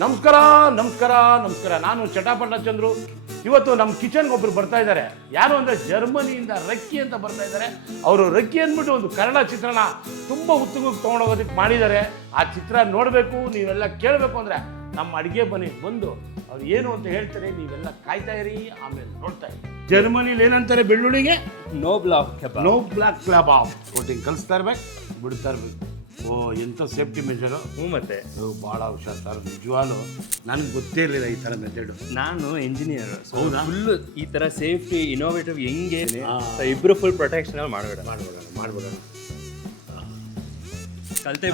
ನಮಸ್ಕಾರ ನಮಸ್ಕಾರ ನಮಸ್ಕಾರ. ನಾನು ಚಟಾಪಟ ಚಂದ್ರು. ಇವತ್ತು ನಮ್ಮ ಕಿಚನ್ಗೆ ಒಬ್ರು ಬರ್ತಾ ಇದ್ದಾರೆ. ಯಾರು ಅಂದರೆ ಜರ್ಮನಿಯಿಂದ ರಕ್ಕಿ ಅಂತ ಬರ್ತಾ ಇದ್ದಾರೆ. ಅವರು ರಕ್ಕಿ ಅಂದ್ಬಿಟ್ಟು ಒಂದು ಕನ್ನಡ ಚಿತ್ರನ ತುಂಬ ಉತ್ತಮಕ್ಕೆ ತೊಗೊಂಡೋಗೋದಕ್ಕೆ ಮಾಡಿದ್ದಾರೆ. ಆ ಚಿತ್ರ ನೋಡಬೇಕು, ನೀವೆಲ್ಲ ಕೇಳಬೇಕು ಅಂದರೆ ನಮ್ಮ ಅಡುಗೆ ಮನೆಗೆ ಬಂದು ಅವ್ರು ಏನು ಅಂತ ಹೇಳ್ತಾರೆ, ನೀವೆಲ್ಲ ಕಾಯ್ತಾ ಇರಿ, ಆಮೇಲೆ ನೋಡ್ತಾ ಇರಿ. ಜರ್ಮನಿಲಿ ಏನಂತಾರೆ ಬೆಳ್ಳುಳ್ಳಿಗೆ? ನೋ ಬ್ಲಾಕ್ ಕೆಬಾಬ್. ನೋ ಬ್ಲಾಕ್ ಕೆಬಾಬ್. ಒಟ್ಟಿಗೆ ಕಲಿಸ್ತಾ ಇರ್ಬೇಕು, ಬಿಡ್ತಾ ಇರ್ಬೇಕು. ಓ, ಎಂಥ ಸೇಫ್ಟಿ ಮೆಜರು. ಮತ್ತೆ ಭಾಳ ಹುಷಾರ್ ಸರ್. ನಿಜವಾಗ್ಲೂ ನನಗೆ ಗೊತ್ತೇ ಇರಲಿಲ್ಲ ಈ ಥರ ಮೆಥಡು. ನಾನು ಇಂಜಿನಿಯರ್. ಹೌದಾ? ಫುಲ್ ಈ ತರ ಸೇಫ್ಟಿ ಇನೋವೇಟಿವ್ ಹೆಂಗೆ ಇಬ್ರು ಫುಲ್ ಪ್ರೊಟೆಕ್ಷನ್ ಮಾಡಬೇಡ. ಕಲ್ತೆ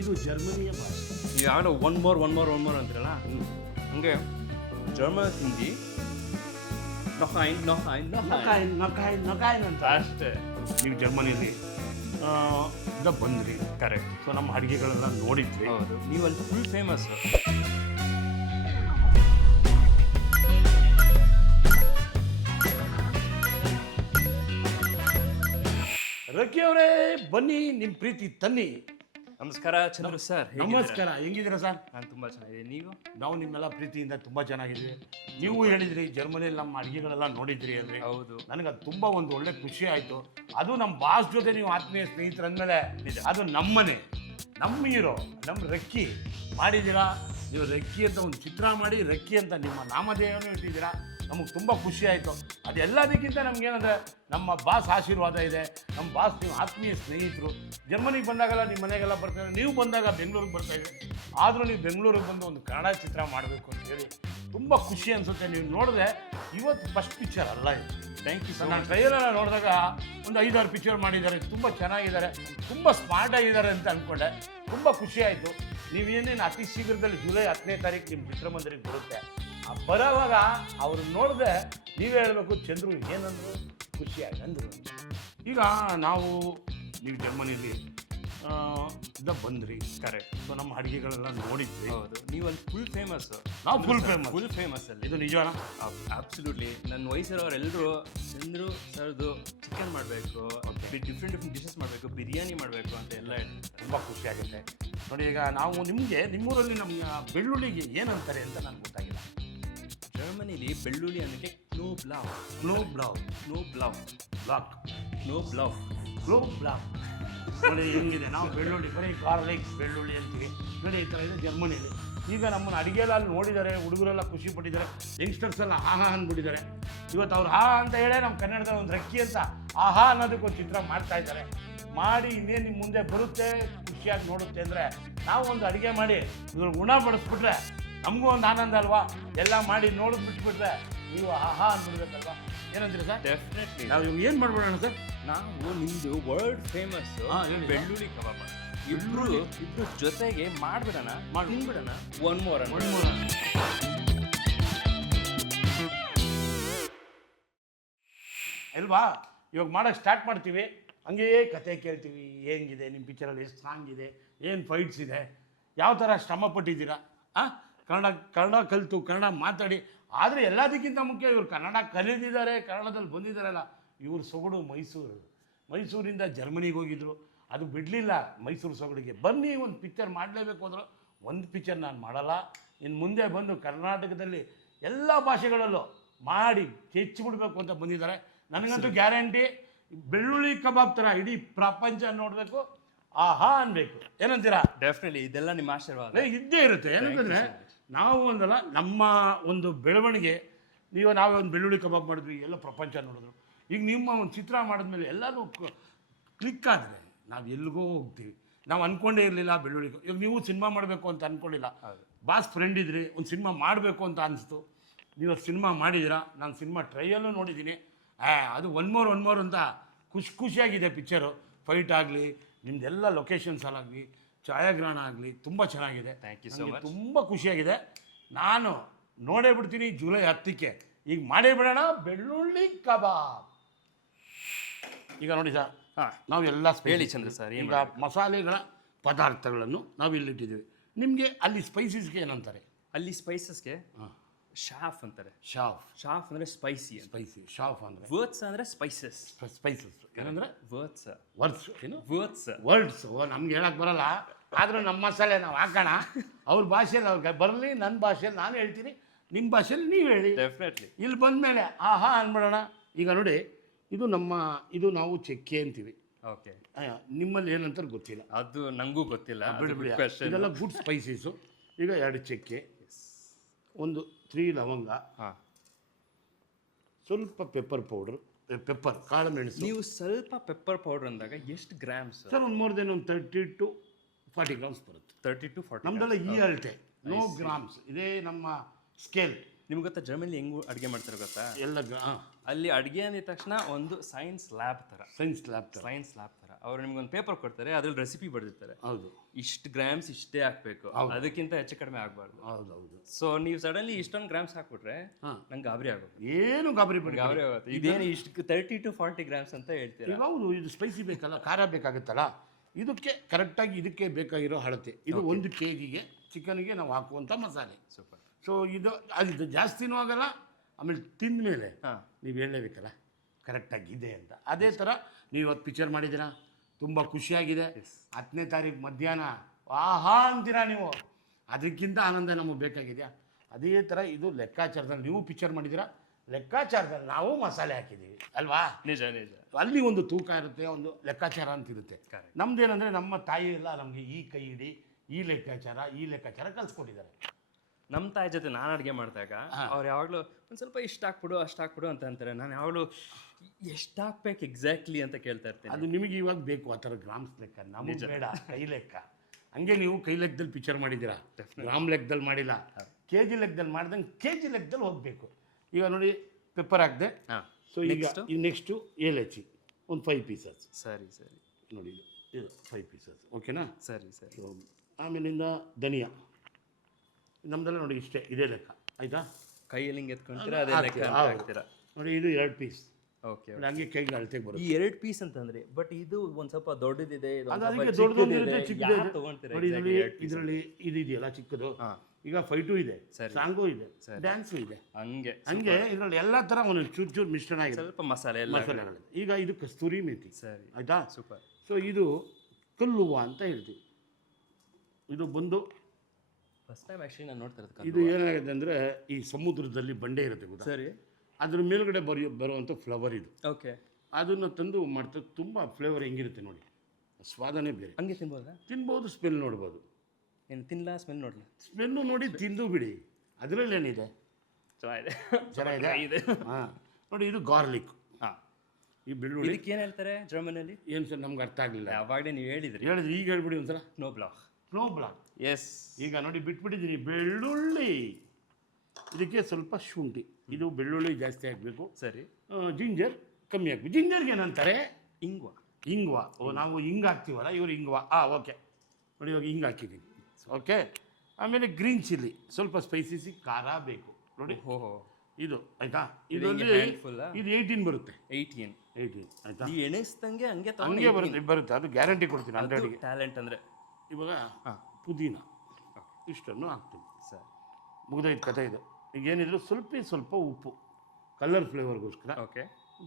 ಇದು ಜರ್ಮನಿಯ ಭಾಷೆ. ನೀವು ಯಾವಾಗ ಒನ್ ಮೋರ್ ಅಂತೀರಲ್ಲ, ಹಂಗೆ ಜರ್ಮನ್ ಹಿಂದಿ ನೊಕಾಯಿನ್ ಅಂತ ಅಷ್ಟೇ. ನೀವು ಜರ್ಮನಿಯಲ್ಲಿ ಬಂದ್ರಿ, ಕರೆಕ್ಟ್. ಸೊ ನಮ್ಮ ಅಡುಗೆಗಳೆಲ್ಲ ನೋಡಿದ್ವಿ. ಹೌದು, ನೀವು ಅಲ್ಲಿ ಫುಲ್ ಫೇಮಸ್. ರಕ್ಕಿ ಅವರೇ, ಬನ್ನಿ, ನಿಮ್ಮ ಪ್ರೀತಿ ತನ್ನಿ. ನಮಸ್ಕಾರ ಚಂದ್ರು ಸರ್. ನಮಸ್ಕಾರ. ಹೆಂಗಿದ್ದೀರಾ ಸರ್? ನಾನು ತುಂಬಾ ಚೆನ್ನಾಗಿದೆ. ನೀವು? ನಾವು ನಿಮ್ಮೆಲ್ಲ ಪ್ರೀತಿಯಿಂದ ತುಂಬ ಚೆನ್ನಾಗಿದ್ವಿ. ನೀವು ಹೇಳಿದ್ರಿ ಜರ್ಮನಿಯಲ್ಲಿ ನಮ್ಮ ಅಡುಗೆಗಳೆಲ್ಲ ನೋಡಿದ್ರಿ ಅಂದರೆ. ಹೌದು, ನನಗೆ ಅದು ತುಂಬ ಒಂದು ಒಳ್ಳೆ ಖುಷಿ ಆಯಿತು. ಅದು ನಮ್ಮ ಬಾಸ್ ಜೊತೆ ನೀವು ಆತ್ಮೀಯ ಸ್ನೇಹಿತರಂದಮೇಲೆ ಅದು ನಮ್ಮನೆ, ನಮ್ಮ ಹೀರೋ, ನಮ್ಮ ರಕ್ಕಿ ಮಾಡಿದ್ದೀರಾ. ನೀವು ರಕ್ಕಿ ಅಂತ ಒಂದು ಚಿತ್ರ ಮಾಡಿ ರಕ್ಕಿ ಅಂತ ನಿಮ್ಮ ನಾಮಧೇಯವನ್ನು ಇಟ್ಟಿದ್ದೀರಾ. ನಮಗೆ ತುಂಬ ಖುಷಿ ಆಯಿತು. ಅದೆಲ್ಲದಕ್ಕಿಂತ ನಮಗೇನಂದರೆ ನಮ್ಮ ಬಾಸ್ ಆಶೀರ್ವಾದ ಇದೆ. ನಮ್ಮ ಬಾಸ್ ನೀವು ಆತ್ಮೀಯ ಸ್ನೇಹಿತರು. ಜರ್ಮನಿಗೆ ಬಂದಾಗೆಲ್ಲ ನಿಮ್ಮ ಮನೆಗೆಲ್ಲ ಬರ್ತಾಯಿದ್ರೆ, ನೀವು ಬಂದಾಗ ಬೆಂಗಳೂರಿಗೆ ಬರ್ತಾಯಿದ್ರಿ. ಆದರೂ ನೀವು ಬೆಂಗಳೂರಿಗೆ ಬಂದು ಒಂದು ಕನ್ನಡ ಚಿತ್ರ ಮಾಡಬೇಕು ಅಂತ ಹೇಳಿ ತುಂಬ ಖುಷಿ ಅನಿಸುತ್ತೆ. ನೀವು ನೋಡಿದ್ರೆ ಇವತ್ತು ಫಸ್ಟ್ ಪಿಕ್ಚರ್ ಅಲ್ಲ ಇದು. Thank you. ನಾನು ಟ್ರೈಲೆಲ್ಲ ನೋಡಿದಾಗ ಒಂದು 5-6 ಪಿಕ್ಚರ್ ಮಾಡಿದ್ದಾರೆ, ತುಂಬ ಚೆನ್ನಾಗಿದ್ದಾರೆ, ತುಂಬ ಸ್ಮಾರ್ಟ್ ಆಗಿದ್ದಾರೆ ಅಂತ ಅಂದ್ಕೊಂಡೆ. ತುಂಬ ಖುಷಿ ಆಯಿತು. ನೀವೇನೇನು ಅತಿ ಶೀಘ್ರದಲ್ಲಿ ಜುಲೈ 10ನೇ ತಾರೀಕು ನಿಮ್ಮ ಚಿತ್ರಮಂದಿರಕ್ಕೆ ಬರುತ್ತೆ. ಬರೋವಾಗ ಅವ್ರು ನೋಡಿದೆ ನೀವೇ ಹೇಳಬೇಕು, ಚಂದ್ರು ಏನಂದ್ರು ಖುಷಿಯಾಗಿ ಅಂದರು. ಈಗ ನಾವು ನೀವು ಜರ್ಮನಿಯಲ್ಲಿ ಬಂದ್ರಿ, ಕರೆಕ್ಟ್. ಸೊ ನಮ್ಮ ಅಡುಗೆಗಳೆಲ್ಲ ನೋಡಿದ್ವಿ. ಹೌದು, ನೀವು ಅಲ್ಲಿ ಫುಲ್ ಫೇಮಸ್. ನಾವು ಫುಲ್ ಫೇಮಸ್ ಅಲ್ಲಿ. ಇದು ನಿಜವಾನ? ಅಬ್ಸಲ್ಯೂಟ್ಲಿ. ನನ್ನ ವಯಸ್ಸಿರೋರೆಲ್ಲರೂ ಚಂದ್ರು ಸರ್ದು ಚಿಕನ್ ಮಾಡಬೇಕು, ಡಿಫ್ರೆಂಟ್ ಡಿಶಸ್ ಮಾಡಬೇಕು, ಬಿರಿಯಾನಿ ಮಾಡಬೇಕು ಅಂತ ಎಲ್ಲ ಹೇಳ್ತಾರೆ. ತುಂಬ ಖುಷಿಯಾಗುತ್ತೆ ನೋಡಿ. ಈಗ ನಾವು ನಿಮಗೆ ನಿಮ್ಮೂರಲ್ಲಿ ನಮ್ಮ ಬೆಳ್ಳುಳ್ಳಿಗೆ ಏನಂತಾರೆ ಅಂತ ನನಗೆ ಗೊತ್ತಾಗಿಲ್ಲ. ಜರ್ಮನಿಲಿ ಬೆಳ್ಳುಳ್ಳಿ ಅನ್ನೋಕ್ಕೆ ಕ್ಲೋ ಬ್ಲಾಕ್ ನೋಡಿ ಹೆಂಗಿದೆ. ನಾವು ಬೆಳ್ಳುಳ್ಳಿ ಬರೀ ಗಾರ್ಲಿಕ್ ಬೆಳ್ಳುಳ್ಳಿ ಅಂತೀವಿ ನೋಡಿ, ಈ ಥರ ಇದೆ ಜರ್ಮನಿಯಲ್ಲಿ. ಈಗ ನಮ್ಮನ್ನು ಅಡುಗೆಲ್ಲ ಅಲ್ಲಿ ನೋಡಿದ್ದಾರೆ, ಹುಡುಗರೆಲ್ಲ ಖುಷಿ ಪಟ್ಟಿದ್ದಾರೆ, ಯಂಗ್ಸ್ಟರ್ಸ್ ಎಲ್ಲ ಆಹಾ ಅಂದ್ಬಿಟ್ಟಿದ್ದಾರೆ. ಇವತ್ತು ಅವ್ರು ಹಾ ಅಂತ ಹೇಳೇ ನಮ್ಮ ಕನ್ನಡದ ಒಂದು ರಕ್ಕಿ ಅಂತ ಆಹಾ ಅನ್ನೋದಕ್ಕೊಂದು ಚಿತ್ರ ಮಾಡ್ತಾ ಇದ್ದಾರೆ. ಮಾಡಿ ಇನ್ನೇನು ನಿಮ್ಮ ಮುಂದೆ ಬರುತ್ತೆ, ಖುಷಿಯಾಗಿ ನೋಡುತ್ತೆ ಅಂದರೆ ನಾವು ಒಂದು ಅಡುಗೆ ಮಾಡಿ ಇವ್ರಿಗೆ ಗುಣ ಪಡಿಸ್ಬಿಟ್ರೆ ನಮಗೂ ಒಂದು ಆನಂದ ಅಲ್ವಾ? ಎಲ್ಲ ಮಾಡಿ ನೋಡಿಬಿಟ್ಬಿಟ್ರೆ ನೀವು ಆಹಾ ಅಂದ್ಬಿಡ್ಬೇಕಲ್ವಾ? ಏನಂತೀರಿ ಸರ್? ಡೆಫಿನೆಟ್ಲಿ. ನಾವು ಇವಾಗ ಏನು ಮಾಡ್ಬಿಡೋಣ ಸರ್? ನಾವು ನಿಮ್ಮದು ವರ್ಲ್ಡ್ ಫೇಮಸ್ ಬೆಳ್ಳುಳ್ಳಿ ಕಬಾಬ್ ಇಬ್ರು ಜೊತೆಗೆ ಮಾಡಿಬಿಡೋಣ, ತಿನ್ಬಿಡೋಣ. ಒನ್ ಮೋರ್ ಅಲ್ವಾ? ಇವಾಗ ಮಾಡೋಕ್ಕೆ ಸ್ಟಾರ್ಟ್ ಮಾಡ್ತೀವಿ, ಹಂಗೆಯೇ ಕತೆ ಕೇಳ್ತೀವಿ. ಹೆಂಗಿದೆ ನಿಮ್ಮ ಪಿಕ್ಚರಲ್ಲಿ, ಎಷ್ಟು ಸಾಂಗ್ ಇದೆ, ಏನು ಫೈಟ್ಸ್ ಇದೆ, ಯಾವ ಥರ ಶ್ರಮ ಪಟ್ಟಿದ್ದೀರಾ, ಕನ್ನಡ ಕಲಿತು ಕನ್ನಡ ಮಾತಾಡಿ. ಆದರೆ ಎಲ್ಲದಕ್ಕಿಂತ ಮುಖ್ಯ ಇವ್ರು ಕನ್ನಡ ಕಲಿತಿದ್ದಾರೆ, ಕನ್ನಡದಲ್ಲಿ ಬಂದಿದ್ದಾರಲ್ಲ, ಇವ್ರ ಸೊಗಡು ಮೈಸೂರಿಂದ ಜರ್ಮನಿಗೆ ಹೋಗಿದ್ರು. ಅದು ಬಿಡಲಿಲ್ಲ ಮೈಸೂರು ಸೊಗಡಿಗೆ. ಬನ್ನಿ ಒಂದು ಪಿಕ್ಚರ್ ಮಾಡಲೇಬೇಕು ಅಂದರು. ಒಂದು ಪಿಕ್ಚರ್ ನಾನು ಮಾಡಲ್ಲ, ಇನ್ನು ಮುಂದೆ ಬಂದು ಕರ್ನಾಟಕದಲ್ಲಿ ಎಲ್ಲ ಭಾಷೆಗಳಲ್ಲೂ ಮಾಡಿ ಬಿಡಬೇಕು ಅಂತ ಬಂದಿದ್ದಾರೆ. ನನಗಂತೂ ಗ್ಯಾರಂಟಿ ಬೆಳ್ಳುಳ್ಳಿ ಕಬಾಬ್ ಥರ ಇಡೀ ಪ್ರಪಂಚ ನೋಡಬೇಕು, ಆಹಾ ಅನ್ಬೇಕು. ಏನಂತೀರಾ? ಡೆಫಿನೆಟ್ಲಿ. ಇದೆಲ್ಲ ನಿಮ್ಮ ಆಶೀರ್ವಾದ ಇದ್ದೇ ಇರುತ್ತೆ. ಏನಂತಂದರೆ ನಾವು ಒಂದಲ್ಲ ನಮ್ಮ ಒಂದು ಬೆಳವಣಿಗೆ. ನಾವೇ ಒಂದು ಬೆಳ್ಳುಳ್ಳಿ ಕಬಾಬ್ ಮಾಡಿದ್ವಿ, ಎಲ್ಲ ಪ್ರಪಂಚ ನೋಡಿದ್ರು. ಈಗ ನಿಮ್ಮ ಒಂದು ಚಿತ್ರ ಮಾಡಿದ್ಮೇಲೆ ಎಲ್ಲರೂ ಕ್ಲಿಕ್ ಆದರೆ ನಾವು ಎಲ್ಲಿಗೋ ಹೋಗ್ತೀವಿ. ನಾವು ಅಂದ್ಕೊಂಡೇ ಇರಲಿಲ್ಲ ಬೆಳ್ಳುಳ್ಳಿ. ಈಗ ನೀವು ಸಿನಿಮಾ ಮಾಡಬೇಕು ಅಂತ ಅಂದ್ಕೊಂಡಿಲ್ಲ, ಬಾಸ್ ಫ್ರೆಂಡ್ ಇದ್ರಿ, ಒಂದು ಸಿನಿಮಾ ಮಾಡಬೇಕು ಅಂತ ಅನಿಸ್ತು, ನೀವು ಸಿನಿಮಾ ಮಾಡಿದ್ದೀರಾ. ನಾನು ಸಿನಿಮಾ ಟ್ರೈಯಲ್ಲೂ ನೋಡಿದ್ದೀನಿ. ಅದು ಒನ್ ಮೋರ್ ಅಂತ ಖುಷಿಯಾಗಿದೆ ಪಿಕ್ಚರು. ಫೈಟ್ ಆಗಲಿ, ನಿಮ್ಮದೆಲ್ಲ ಲೊಕೇಶನ್ಸಲ್ಲಾಗಲಿ, ಛಾಯಾಗ್ರಹಣ ಆಗಲಿ ತುಂಬ ಚೆನ್ನಾಗಿದೆ. Thank you so much. ತುಂಬ ಖುಷಿಯಾಗಿದೆ. ನಾನು ನೋಡೇ ಬಿಡ್ತೀನಿ ಜುಲೈ 10ಕ್ಕೆ. ಈಗ ಮಾಡೇ ಬಿಡೋಣ ಬೆಳ್ಳುಳ್ಳಿ ಕಬಾಬ್. ಈಗ ನೋಡಿ ಸರ್, ನಾವು ಎಲ್ಲ ಹೇಳಿ ಚಂದ್ರ ಸರ್. ಈಗ ಮಸಾಲೆಗಳ ಪದಾರ್ಥಗಳನ್ನು ನಾವು ಇಲ್ಲಿಟ್ಟಿದ್ದೀವಿ. ನಿಮಗೆ ಅಲ್ಲಿ ಸ್ಪೈಸಸ್ಗೆ ಏನಂತಾರೆ? ಅಲ್ಲಿ ಸ್ಪೈಸಸ್ಗೆ ಶಾಫ್ ಅಂತಾರೆ. ಶಾಫ್ ಅಂದರೆ ಸ್ಪೈಸಿ. ಶಾಫ್ ಅಂದರೆ ವರ್ಡ್ಸ್ ಅಂದರೆ ಸ್ಪೈಸಸ್. ಏನಂದರೆ ವರ್ಡ್ಸ್ ವರ್ಡ್ಸ್ ಏನು ವರ್ಡ್ಸ್ ವರ್ಡ್ಸ್ ನಮ್ಗೆ ಹೇಳಕ್ಕೆ ಬರಲ್ಲ. ಆದರೂ ನಮ್ಮ ಮಸಾಲೆ ನಾವು ಹಾಕೋಣ. ಅವ್ರ ಭಾಷೆಯಲ್ಲಿ ಅವ್ರಿಗೆ ಬರಲಿ, ನನ್ನ ಭಾಷೆಯಲ್ಲಿ ನಾನು ಹೇಳ್ತೀನಿ, ನಿಮ್ಮ ಭಾಷೆಯಲ್ಲಿ ನೀವು ಹೇಳಿ. ಡೆಫಿನೆಟ್ಲಿ. ಇಲ್ಲಿ ಬಂದಮೇಲೆ ಆಹಾ ಅಂದ್ಬಿಡೋಣ. ಈಗ ನೋಡಿ, ಇದು ನಾವು ಚಕ್ಕೆ ಅಂತೀವಿ. ಓಕೆ. ನಿಮ್ಮಲ್ಲಿ ಏನಂತಾರೆ ಗೊತ್ತಿಲ್ಲ, ಅದು ನಂಗೂ ಗೊತ್ತಿಲ್ಲ. ಬಿಡಿ ಬಿಡಿ, ಇದೆಲ್ಲ ಗುಡ್ ಸ್ಪೈಸೀಸು. ಈಗ 2 ಚಕ್ಕೆ, ಒಂದು 3 ಲವಂಗ, ಹಾಂ, ಸ್ವಲ್ಪ ಪೆಪ್ಪರ್ ಪೌಡ್ರ್, ಪೆಪ್ಪರ್ ಕಾಳು ಮೆಣಸು. ನೀವು ಸ್ವಲ್ಪ ಪೆಪ್ಪರ್ ಪೌಡರ್ ಅಂದಾಗ ಎಷ್ಟು ಗ್ರಾಮ್ಸ್? ಸರ್ ಒಂದು ಮೋರ್ ದೆನ್ ಒಂದು 30 to 40 ಗ್ರಾಮ್ಸ್ ಬರುತ್ತೆ. 30 to 40. ನಮ್ದೆಲ್ಲ ಈ ಅಳತೆ, ನೋ ಗ್ರಾಮ್ಸ್. ಇದೇ ನಮ್ಮ ಸ್ಕೇಲ್. ನಿಮ್ಗೆ ಗೊತ್ತಾ ಜರ್ಮನಿ ಹೆಂಗ್ ಅಡುಗೆ ಮಾಡ್ತಾರೆ ಗೊತ್ತಾ? ಎಲ್ಲ ಅಲ್ಲಿ ಅಡುಗೆ ಅಂದಿದ ತಕ್ಷಣ ಒಂದು ಸೈನ್ಸ್ ಲ್ಯಾಬ್ ತರ ಅವ್ರು ನಿಮ್ಗೊಂದು ಪೇಪರ್ ಕೊಡ್ತಾರೆ, ಅದ್ರಲ್ಲಿ ರೆಸಿಪಿ ಬರ್ದಿರ್ತಾರೆ. ಹೌದು, ಇಷ್ಟು ಗ್ರಾಮ್ಸ್ ಇಷ್ಟೇ ಹಾಕ್ಬೇಕು, ಅದಕ್ಕಿಂತ ಹೆಚ್ಚು ಕಡಿಮೆ ಆಗಬಾರ್ದು. ಹೌದೌದು. ಸೊ ನೀವು ಸಡನ್ಲಿ ಇಷ್ಟೊಂದು ಗ್ರಾಮ್ಸ್ ಹಾಕ್ಬಿಟ್ರೆ ನಂಗೆ ಗಾಬರಿ ಆಗೋದು. ಏನು ಗಾಬರಿ ಆಗುತ್ತೆ. ಇದೇನು ಇಷ್ಟು 30 to 40 ಗ್ರಾಮ್ಸ್ ಅಂತ ಹೇಳ್ತೀರಾ? ಹೌದು, ಇದು ಸ್ಪೈಸಿ ಬೇಕಲ್ಲ, ಖಾರ ಬೇಕಾಗುತ್ತಲ್ಲ, ಇದಕ್ಕೆ ಕರೆಕ್ಟಾಗಿ ಇದಕ್ಕೆ ಬೇಕಾಗಿರೋ ಅಳತೆ. ಇದು 1 kgಗೆ ಚಿಕನ್ಗೆ ನಾವು ಹಾಕುವಂಥ ಮಸಾಲೆ. ಸೂಪರ್. ಸೊ ಅದು ಜಾಸ್ತಿನೂ ಆಗಲ್ಲ, ಆಮೇಲೆ ತಿಂದ ಮೇಲೆ ನೀವು ಹೇಳಲೇಬೇಕಲ್ಲ ಕರೆಕ್ಟಾಗಿ ಇದೆ ಅಂತ. ಅದೇ ಥರ ನೀವು ಇವತ್ತು ಪಿಕ್ಚರ್ ಮಾಡಿದ್ದೀರಾ, ತುಂಬ ಖುಷಿಯಾಗಿದೆ. 10ನೇ ತಾರೀಕು ಮಧ್ಯಾಹ್ನ ಆಹಾ ಅಂತೀರಾ ನೀವು, ಅದಕ್ಕಿಂತ ಆನಂದ ನಮಗೆ ಬೇಕಾಗಿದೆಯಾ? ಅದೇ ಥರ ಇದು ಲೆಕ್ಕಾಚಾರದಲ್ಲಿ ನೀವು ಪಿಕ್ಚರ್ ಮಾಡಿದ್ದೀರಾ, ಲೆಕ್ಕಾಚಾರದಲ್ಲಿ ನಾವು ಮಸಾಲೆ ಹಾಕಿದ್ದೀವಿ ಅಲ್ವಾ? ನಿಜ ನಿಜ. ಅಲ್ಲಿ ಒಂದು ತೂಕ ಇರುತ್ತೆ, ಒಂದು ಲೆಕ್ಕಾಚಾರ ಅಂತಿರುತ್ತೆ. ನಮ್ದೇನಂದರೆ ನಮ್ಮ ತಾಯಿ ಎಲ್ಲ ನಮಗೆ ಈ ಕೈ ಹಿಡಿ, ಈ ಲೆಕ್ಕಾಚಾರ ಕಲಿಸ್ಕೊಟ್ಟಿದ್ದಾರೆ. ನಮ್ಮ ತಾಯಿ ಜೊತೆ ನಾನು ಅಡುಗೆ ಮಾಡಿದಾಗ ಅವ್ರು ಯಾವಾಗಲೂ ಒಂದು ಸ್ವಲ್ಪ ಇಷ್ಟು ಹಾಕ್ಬಿಡು ಅಷ್ಟು ಹಾಕ್ಬಿಡು ಅಂತ ಅಂತಾರೆ. ನಾನು ಯಾವಾಗಲೂ ಎಷ್ಟು ಹಾಕ್ಬೇಕು ಎಕ್ಸಾಕ್ಟ್ಲಿ ಅಂತ ಕೇಳ್ತಾ ಇರ್ತೀನಿ. ಅದು ನಿಮಗೆ ಇವಾಗ ಬೇಕು ಆ ಥರ ಗ್ರಾಮ್ಸ್ ಲೆಕ್ಕ, ನಮಗೆ ಬೇಡ ಕೈ ಲೆಕ್ಕ. ಹಂಗೆ ನೀವು ಕೈ ಲೆಕ್ಕದಲ್ಲಿ ಪಿಕ್ಚರ್ ಮಾಡಿದ್ದೀರಾ, ಗ್ರಾಮ್ ಲೆಕ್ಕದಲ್ಲಿ ಮಾಡಿಲ್ಲ, kg ಲೆಕ್ಕದಲ್ಲಿ ಮಾಡ್ದಂಗೆ kg ಲೆಕ್ಕದಲ್ಲಿ ಹೋಗಬೇಕು. ಈಗ ನೋಡಿ ಪೆಪ್ಪರ್ ಹಾಕಿದೆ. ಸೊ ಈಗ ನೆಕ್ಸ್ಟು ಏಲಕ್ಕಿ ಒಂದು 5 ಪೀಸಸ್. ಸರಿ ಸರಿ. ನೋಡಿ ಇದು 5 ಪೀಸಸ್, ಓಕೆನಾ? ಸರಿ ಸರಿ. ಸೊ ಆಮೇಲಿಂದ ಧನಿಯಾ, ನಮ್ದೆಲ್ಲ ನೋಡಿ ಇಷ್ಟೇ, ಇದೇ ಲೆಕ್ಕ ಆಯಿತಾ? ಕೈಯಲ್ಲಿ ಹಿಂಗೆ ಎತ್ಕೊಂತೀರಾ, ಅದೇ ಲೆಕ್ಕ ಹಾಕ್ತೀರಾ. ನೋಡಿ ಇದು 2 ಪೀಸ್. ಓಕೆ. ಹಂಗೆ ಕೈಗೆ ಅಳತೆಗೆ ಬರುತ್ತೆ. ಈ 2 ಪೀಸ್ ಅಂತಂದ್ರೆ, ಬಟ್ ಇದು ಒಂದು ಸ್ವಲ್ಪ ದೊಡ್ಡದಿದೆ, ಅದಕ್ಕೆ ದೊಡ್ಡದೊಂದಿರುತ್ತೆ, ಚಿಕ್ಕದಿದೆ. ಇದರಲ್ಲಿ ಇದೆಯಲ್ಲ ಚಿಕ್ಕದು, ಈಗ ಫೈಟು ಇದೆ, ಸಾಂಗು ಇದೆ, ಡ್ಯಾನ್ಸು ಇದೆ, ಹಂಗೆ ಇದರಲ್ಲಿ ಎಲ್ಲ ಥರ ಒಂದು ಚೂರು ಮಿಶ್ರಣ ಆಗಿದೆ, ಸ್ವಲ್ಪ ಮಸಾಲೆಗಳಿದೆ. ಈಗ ಇದು ಕಸ್ತೂರಿ ಮೇಥಿ. ಸರಿ, ಆಯಿತಾ? ಸೂಪರ್. ಸೊ ಇದು ಕಲ್ಲುವ ಅಂತ ಹೇಳ್ತೀವಿ. ಇದು ಬಂದು ಫಸ್ಟ್ ಟೈಮ್ ಆ್ಯಕ್ಚುಲಿ ನಾನು ನೋಡ್ತಾ ಇರೋದು. ಇದು ಏನಾಗಿದೆ ಅಂದರೆ, ಈ ಸಮುದ್ರದಲ್ಲಿ ಬಂಡೆ ಇರುತ್ತೆ ಗೊತ್ತಾ? ಸರಿ. ಅದ್ರ ಮೇಲ್ಗಡೆ ಬರುವಂಥ ಫ್ಲವರ್ ಇದು. ಓಕೆ. ಅದನ್ನು ತಂದು ಮಾಡ್ತಾರೆ. ತುಂಬ ಫ್ಲೇವರ್ ಹೆಂಗಿರುತ್ತೆ ನೋಡಿ, ಸ್ವಾದನೇ ಬೇರೆ. ಹಂಗೆ ತಿನ್ಬೋದಾ? ತಿನ್ಬೋದು, ಸ್ಮೆಲ್ ನೋಡ್ಬೋದು. ಏನು ತಿನ್ನಲ್ಲ, ಸ್ಮೆಲ್ ನೋಡಲ್ಲ? ಸ್ಮೆಲ್ಲು ನೋಡಿ ತಿಂದು ಬಿಡಿ, ಅದರಲ್ಲಿ ಏನಿದೆ, ಚೆನ್ನಾಗಿದೆ. ಹಾಂ ನೋಡಿ, ಇದು ಗಾರ್ಲಿಕ್. ಹಾಂ, ಈ ಬೆಳ್ಳುಳ್ಳಿ. ಇದಕ್ಕೆ ಏನು ಹೇಳ್ತಾರೆ ಜರ್ಮನಲ್ಲಿ? ಏನು ಸರ್ ನಮ್ಗೆ ಅರ್ಥ ಆಗಲಿಲ್ಲ. ಯಾವಾಗಲೇ ನೀವು ಹೇಳಿದ್ರಿ, ಈಗ ಹೇಳ್ಬಿಡಿ ಒಂದ್ಸಲ. ಕ್ನೋಬ್ಲಾಕ್. ಎಸ್. ಈಗ ನೋಡಿ ಬಿಟ್ಬಿಟ್ಟಿದ್ದೀನಿ. ಬೆಳ್ಳುಳ್ಳಿ, ಇದಕ್ಕೆ ಸ್ವಲ್ಪ ಶುಂಠಿ. ಇದು ಬೆಳ್ಳುಳ್ಳಿ ಜಾಸ್ತಿ ಹಾಕಬೇಕು. ಸರಿ. ಜಿಂಜರ್ ಕಮ್ಮಿ ಹಾಕ್ಬೇಕು. ಜಿಂಜರ್ಗೆ ಏನಂತಾರೆ? ಇಂಗ್ವಾ. ನಾವು ಹಿಂಗೆ ಹಾಕ್ತೀವಲ್ಲ, ಇವರು ಇಂಗ್ವಾ. ಓಕೆ ನೋಡಿ, ಇವಾಗ ಹಿಂಗೆ ಹಾಕಿದ್ದೀನಿ. ಓಕೆ. ಆಮೇಲೆ ಗ್ರೀನ್ ಚಿಲ್ಲಿ, ಸ್ವಲ್ಪ ಸ್ಪೈಸಿಸಿ ಖಾರ ಬೇಕು ನೋಡಿ. ಇದು ಆಯ್ತಾ? ಇದು 18 ಬರುತ್ತೆ. 18 ಆಯ್ತಾ? ಎಣಿಸ್ದಂಗೆ ಹಂಗೆ ಬರುತ್ತೆ. ಅದು ಗ್ಯಾರಂಟಿ ಕೊಡ್ತೀನಿ. 100ಗೆ ಟ್ಯಾಲೆಂಟ್ ಅಂದರೆ. ಇವಾಗ ಪುದೀನ ಇಷ್ಟನ್ನು ಹಾಕ್ತೀವಿ. ಸರ್, ಮುಗಿದೈದು ಕಥೆ ಇದು. ಈಗ ಏನಿದ್ರು ಸ್ವಲ್ಪ ಉಪ್ಪು, ಕಲರ್ ಫ್ಲೇವರ್ಗೋಸ್ಕರ. ಓಕೆ.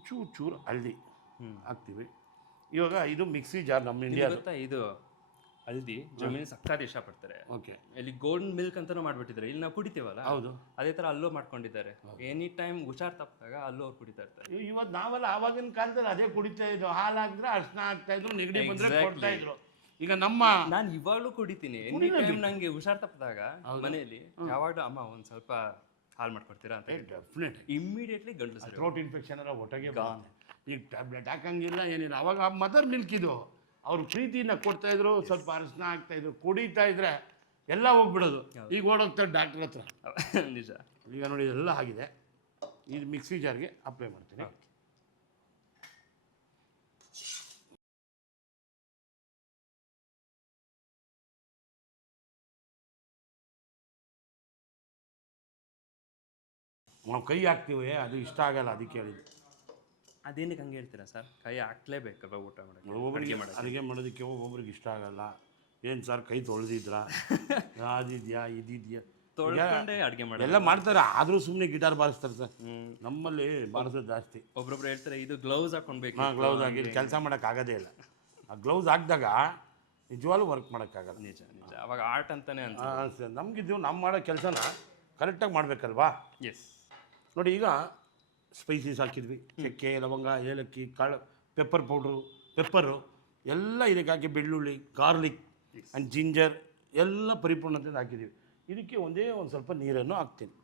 ಚೂರು ಹಳದಿ ಹಾಕ್ತೀವಿ. ಇವಾಗ ಇದು ಮಿಕ್ಸಿ ಜಾರ್. ನಮ್ಮ ಇಂಡಿಯಾ ಇದು ಹಲ್ದಿ ಜರ್ಮನಿ ಸಕ್ಕತ್ ಇಷ್ಟಪಡ್ತಾರೆ. ಓಕೆ. ಇಲ್ಲಿ ಗೋಲ್ಡನ್ ಮಿಲ್ಕ್ ಅಂತಾನೂ ಮಾಡ್ಬಿಟ್ಟಿದ್ದಾರೆ. ಇಲ್ಲಿ ನಾವು ಕುಡಿತೀವಲ್ಲ, ಹೌದು, ಅದೇ ಥರ ಅಲ್ಲೂ ಮಾಡ್ಕೊಂಡಿದ್ದಾರೆ. ಎನಿ ಟೈಮ್ ಹುಷಾರ್ ತಪ್ಪಿದಾಗ ಅಲ್ಲೂ ಅವ್ರು ಕುಡಿತಾ ಇರ್ತಾರೆ. ಇವತ್ತು ನಾವೆಲ್ಲ ಆವಾಗಿನ ಕಾಲದಲ್ಲಿ ಅದೇ ಕುಡಿತಾ ಇದ್ರು. ಹಾಲು ಹಾಕಿದ್ರೆ ಅರ್ಶನ ಹಾಕ್ತಾ ಇದ್ರು, ನೆಗಡಿ ಬಂದ್ರೆ ಕೊಡ್ತಾ ಇದ್ರು. ಈಗ ನಾನು ಇವಾಗಲೂ ಕುಡಿತೀನಿ. ಎನಿ ಟೈಮ್ ನಂಗೆ ಹುಷಾರ್ ತಪ್ಪಿದಾಗ ಮನೆಯಲ್ಲಿ ಯಾವಾಗಲೂ ಅಮ್ಮ ಒಂದು ಸ್ವಲ್ಪ ಹಾಲು ಮಾಡ್ಕೊಡ್ತೀರಾ ಅಂತ. ಡೆಫಿನೆಟ್ ಇಮ್ಮಿಡಿಯೇಟ್ಲಿ ಗಂಟಲು ಥ್ರೋಟ್ ಇನ್ಫೆಕ್ಷನ್ ಎಲ್ಲ ಒಟ್ಟಿಗೆ ಈಗ ಟ್ಯಾಬ್ಲೆಟ್ ಹಾಕಂಗಿಲ್ಲ, ಏನಿಲ್ಲ. ಅವಾಗ ಮದರ್ ಮಿಲ್ಕ್ ಇದು, ಅವ್ರು ಪ್ರೀತಿನ ಕೊಡ್ತಾಯಿದ್ರು, ಸ್ವಲ್ಪ ಅರಶಿನ ಹಾಕ್ತಾಯಿದ್ರು, ಕುಡಿತಾ ಇದ್ರೆ ಎಲ್ಲ ಹೋಗ್ಬಿಡೋದು. ಈಗ ಓಡೋಗ್ತಾರೆ ಡಾಕ್ಟ್ರ್ ಹತ್ರ. ನಿಜ. ಈಗ ನೋಡಿ ಎಲ್ಲ ಆಗಿದೆ. ಇದು ಮಿಕ್ಸಿ ಜಾರ್ಗೆ ಅಪ್ಲೈ ಮಾಡ್ತೀನಿ. ನಾವು ಕೈ ಹಾಕ್ತೀವಿ, ಅದು ಇಷ್ಟ ಆಗಲ್ಲ, ಅದಕ್ಕೆ ಹೇಳಿದ್ದು. ಅದೇನಕ್ಕೆ ಹಂಗೆ ಹೇಳ್ತೀರಾ ಸರ್? ಕೈ ಹಾಕ್ಲೇಬೇಕಲ್ವ ಊಟ ಮಾಡೋಕ್ಕೆ? ಒಬ್ಬೊಬ್ಬರಿಗೆ ಅಡುಗೆ ಮಾಡೋದಕ್ಕೆ ಒಬ್ಬೊಬ್ರಿಗೆ ಇಷ್ಟ ಆಗಲ್ಲ. ಏನು ಸರ್ ಕೈ ತೊಳೆದಿದ್ರಾ, ಅದಿದೆಯಾ ಇದಿದೆಯಾ, ತೊಳ್ಕೊಂಡೆ ಅಡುಗೆ ಮಾಡಿ ಎಲ್ಲ ಮಾಡ್ತಾರೆ. ಆದರೂ ಸುಮ್ಮನೆ ಗಿಟಾರ್ ಬಾರಿಸ್ತಾರೆ ಸರ್. ನಮ್ಮಲ್ಲಿ ಬಾರಿಸೋದು ಜಾಸ್ತಿ. ಒಬ್ಬೊಬ್ರು ಹೇಳ್ತಾರೆ ಇದು ಗ್ಲೌಸ್ ಹಾಕ್ಕೊಳ್ಬೇಕು. ಗ್ಲೌಸ್ ಹಾಕಿ ಕೆಲಸ ಮಾಡೋಕ್ಕಾಗೋದೇ ಇಲ್ಲ. ಆ ಗ್ಲೌಸ್ ಹಾಕಿದಾಗ ನಿಜವಾಗ್ಲೂ ವರ್ಕ್ ಮಾಡೋಕ್ಕಾಗಲ್ಲ. ನಿಜ ನಿಜ, ಅವಾಗ ಆರ್ಟ್ ಅಂತಾನೆ ಅಂತ. ನಮಗಿದ್ದು ನಮ್ಮ ಮಾಡೋ ಕೆಲಸನ ಕರೆಕ್ಟಾಗಿ ಮಾಡಬೇಕಲ್ವಾ. ಎಸ್. ನೋಡಿ, ಈಗ ಸ್ಪೈಸೀಸ್ ಹಾಕಿದ್ವಿ, ಚಕ್ಕೆ, ಲವಂಗ, ಏಲಕ್ಕಿ, ಕಾಳು, ಪೆಪ್ಪರ್ ಪೌಡ್ರು, ಪೆಪ್ಪರು ಎಲ್ಲ ಇದಕ್ಕೆ ಹಾಕಿ, ಬೆಳ್ಳುಳ್ಳಿ, ಗಾರ್ಲಿಕ್ ಆ್ಯಂಡ್ ಜಿಂಜರ್ ಎಲ್ಲ ಪರಿಪೂರ್ಣತೆಯಿಂದ ಹಾಕಿದ್ದೀವಿ. ಇದಕ್ಕೆ ಒಂದೇ ಒಂದು ಸ್ವಲ್ಪ ನೀರನ್ನು ಹಾಕ್ತೀನಿ.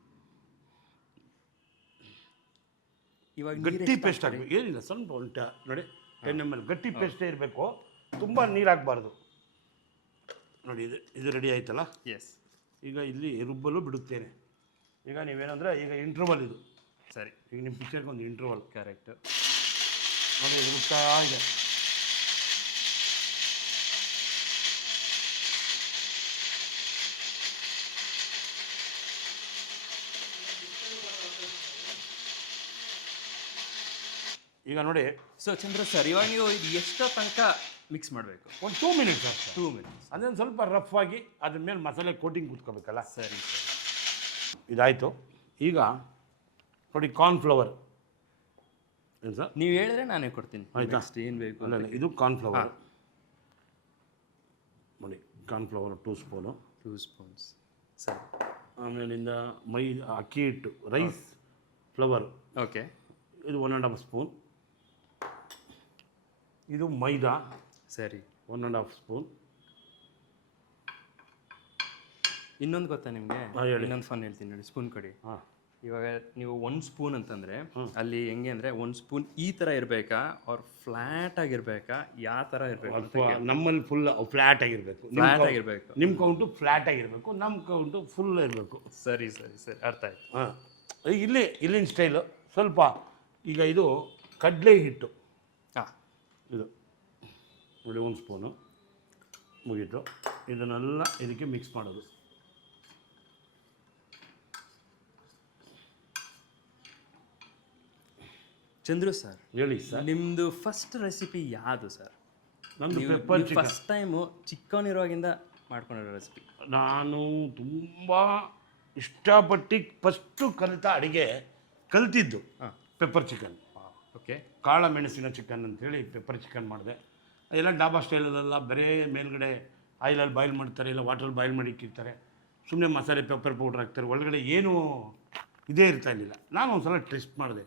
ಇವಾಗ ಗಟ್ಟಿ ಪೇಸ್ಟ್ ಹಾಕಬೇಕು, ಏನಿಲ್ಲ, ಸ್ವಲ್ಪ ಉಂಟ ನೋಡಿ 10 ml ಗಟ್ಟಿ ಪೇಸ್ಟೇ ಇರಬೇಕು, ತುಂಬ ನೀರು ಹಾಕಬಾರ್ದು. ನೋಡಿ, ಇದು ರೆಡಿ ಆಯ್ತಲ್ಲ. ಎಸ್. ಈಗ ಇಲ್ಲಿ ರುಬ್ಬಲು ಬಿಡುತ್ತೇನೆ. ಈಗ ನೀವೇನಂದರೆ ಈಗ ಇಂಟ್ರವಲ್ ಇದು. ಸರಿ. ಈಗ ನಿಮ್ಮ ಪಿಕ್ಚರ್ಗೆ ಒಂದು ಇಂಟ್ರವಲ್. ಕರೆಕ್ಟ್. ನೋಡಿ, ಇದು ರುಬ್ತಾ ಇದೆ. ಈಗ ನೋಡಿ. ಸೊ ಚಂದ್ರ ಸರ್, ಇವಾಗ ನೀವು ಇದು ಎಷ್ಟೋ ತನಕ ಮಿಕ್ಸ್ ಮಾಡಬೇಕು? ಒಂದು 2 ಮಿನಿಟ್ಸ್ ಅಷ್ಟೇ. 2 ಮಿನಿಟ್ಸ್. ಅದೇನು ಸ್ವಲ್ಪ ರಫ್ ಆಗಿ ಅದ್ರ ಮೇಲೆ ಮಸಾಲೆ ಕೋಟಿಂಗ್ ಕೂತ್ಕೋಬೇಕಲ್ಲ. ಸರಿ ಸರಿ. ಇದಾಯಿತು. ಈಗ ನೋಡಿ, ಕಾರ್ನ್ಫ್ಲವರ್. ಏನು ಸರ್? ನೀವು ಹೇಳಿದ್ರೆ ನಾನೇ ಕೊಡ್ತೀನಿ. ಆಯಿತಾ? ಏನು ಬೇಕು? ಅಲ್ಲ, ಇದು ಕಾರ್ನ್ಫ್ಲವರ್. ನೋಡಿ, ಕಾರ್ನ್ಫ್ಲವರ್ 2 ಸ್ಪೂನು. 2 ಸ್ಪೂನ್ಸ್. ಸರಿ. ಆಮೇಲಿಂದ ಅಕ್ಕಿ ಹಿಟ್ಟು, ರೈಸ್ ಫ್ಲವರ್. ಓಕೆ. ಇದು 1.5 ಸ್ಪೂನ್. ಇದು ಮೈದಾ. ಸರಿ. 1.5 ಸ್ಪೂನ್. ಇನ್ನೊಂದು ಗೊತ್ತಾ ನಿಮಗೆ? ಇನ್ನೊಂದು ಫನ್ ಹೇಳ್ತೀನಿ ನೋಡಿ, ಸ್ಪೂನ್ ಕೊಡಿ. ಹಾಂ. ಇವಾಗ ನೀವು 1 ಸ್ಪೂನ್ ಅಂತಂದರೆ ಅಲ್ಲಿ ಹೆಂಗೆ ಅಂದರೆ 1 ಸ್ಪೂನ್ ಈ ಥರ ಇರಬೇಕಾ ಅವ್ರು ಫ್ಲ್ಯಾಟ್ ಆಗಿರಬೇಕಾ, ಯಾವ ಥರ ಇರಬೇಕು? ನಮ್ಮಲ್ಲಿ ಫುಲ್ ಫ್ಲ್ಯಾಟ್ ಆಗಿರಬೇಕು. ಫ್ಲ್ಯಾಟ್ ಆಗಿರಬೇಕು. ನಿಮ್ಮ ಕೌಂಟು ಫ್ಲ್ಯಾಟ್ ಆಗಿರಬೇಕು, ನಮ್ಮ ಕೌಂಟು ಫುಲ್ ಇರಬೇಕು. ಸರಿ ಸರಿ ಸರಿ, ಅರ್ಥ ಆಯ್ತು. ಹಾಂ. ಇಲ್ಲಿನ ಸ್ಟೈಲು ಸ್ವಲ್ಪ. ಈಗ ಇದು ಕಡಲೆ ಹಿಟ್ಟು. ಹಾಂ. ಇದು ನೋಡಿ, 1 ಸ್ಪೂನು ಮುಗೀತು. ಇದನ್ನೆಲ್ಲ ಇದಕ್ಕೆ ಮಿಕ್ಸ್ ಮಾಡೋದು. ಚಂದ್ರು ಸರ್, ಹೇಳಿ ಸರ್. ನಿಮ್ಮದು ಫಸ್ಟ್ ರೆಸಿಪಿ ಯಾವುದು ಸರ್? ನಮ್ಮದು ಪೆಪ್ಪರ್ ಚಿಕನ್. ಫಸ್ಟ್ ಟೈಮು ಚಿಕ್ಕವನಿರುವಾಗಿಂದ ಮಾಡ್ಕೊಂಡಿರೋ ರೆಸಿಪಿ. ನಾನು ತುಂಬ ಇಷ್ಟಪಟ್ಟು ಫಸ್ಟು ಅಡುಗೆ ಕಲ್ತಿದ್ದು ಪೆಪ್ಪರ್ ಚಿಕನ್. ಓಕೆ. ಕಾಳ ಮೆಣಸಿನ ಚಿಕನ್ ಅಂತೇಳಿ ಪೆಪ್ಪರ್ ಚಿಕನ್ ಮಾಡಿದೆ. ಅದೆಲ್ಲ ಡಾಬಾ ಸ್ಟೈಲಲ್ಲೆಲ್ಲ ಬರೀ ಮೇಲ್ಗಡೆ ಆಯಿಲಲ್ಲಿ ಬಾಯ್ಲ್ ಮಾಡ್ತಾರೆ, ಇಲ್ಲ ವಾಟ್ರಲ್ಲಿ ಬಾಯ್ಲ್ ಮಾಡಿ ಇಟ್ಟಿರ್ತಾರೆ. ಸುಮ್ಮನೆ ಮಸಾಲೆ ಪೆಪ್ಪರ್ ಪೌಡ್ರ್ ಹಾಕ್ತಾರೆ, ಒಳಗಡೆ ಏನೂ ಇದೇ ಇರ್ತಾ ಇರಲಿಲ್ಲ. ನಾನು ಒಂದು ಸಲ ಟೆಸ್ಟ್ ಮಾಡಿದೆ.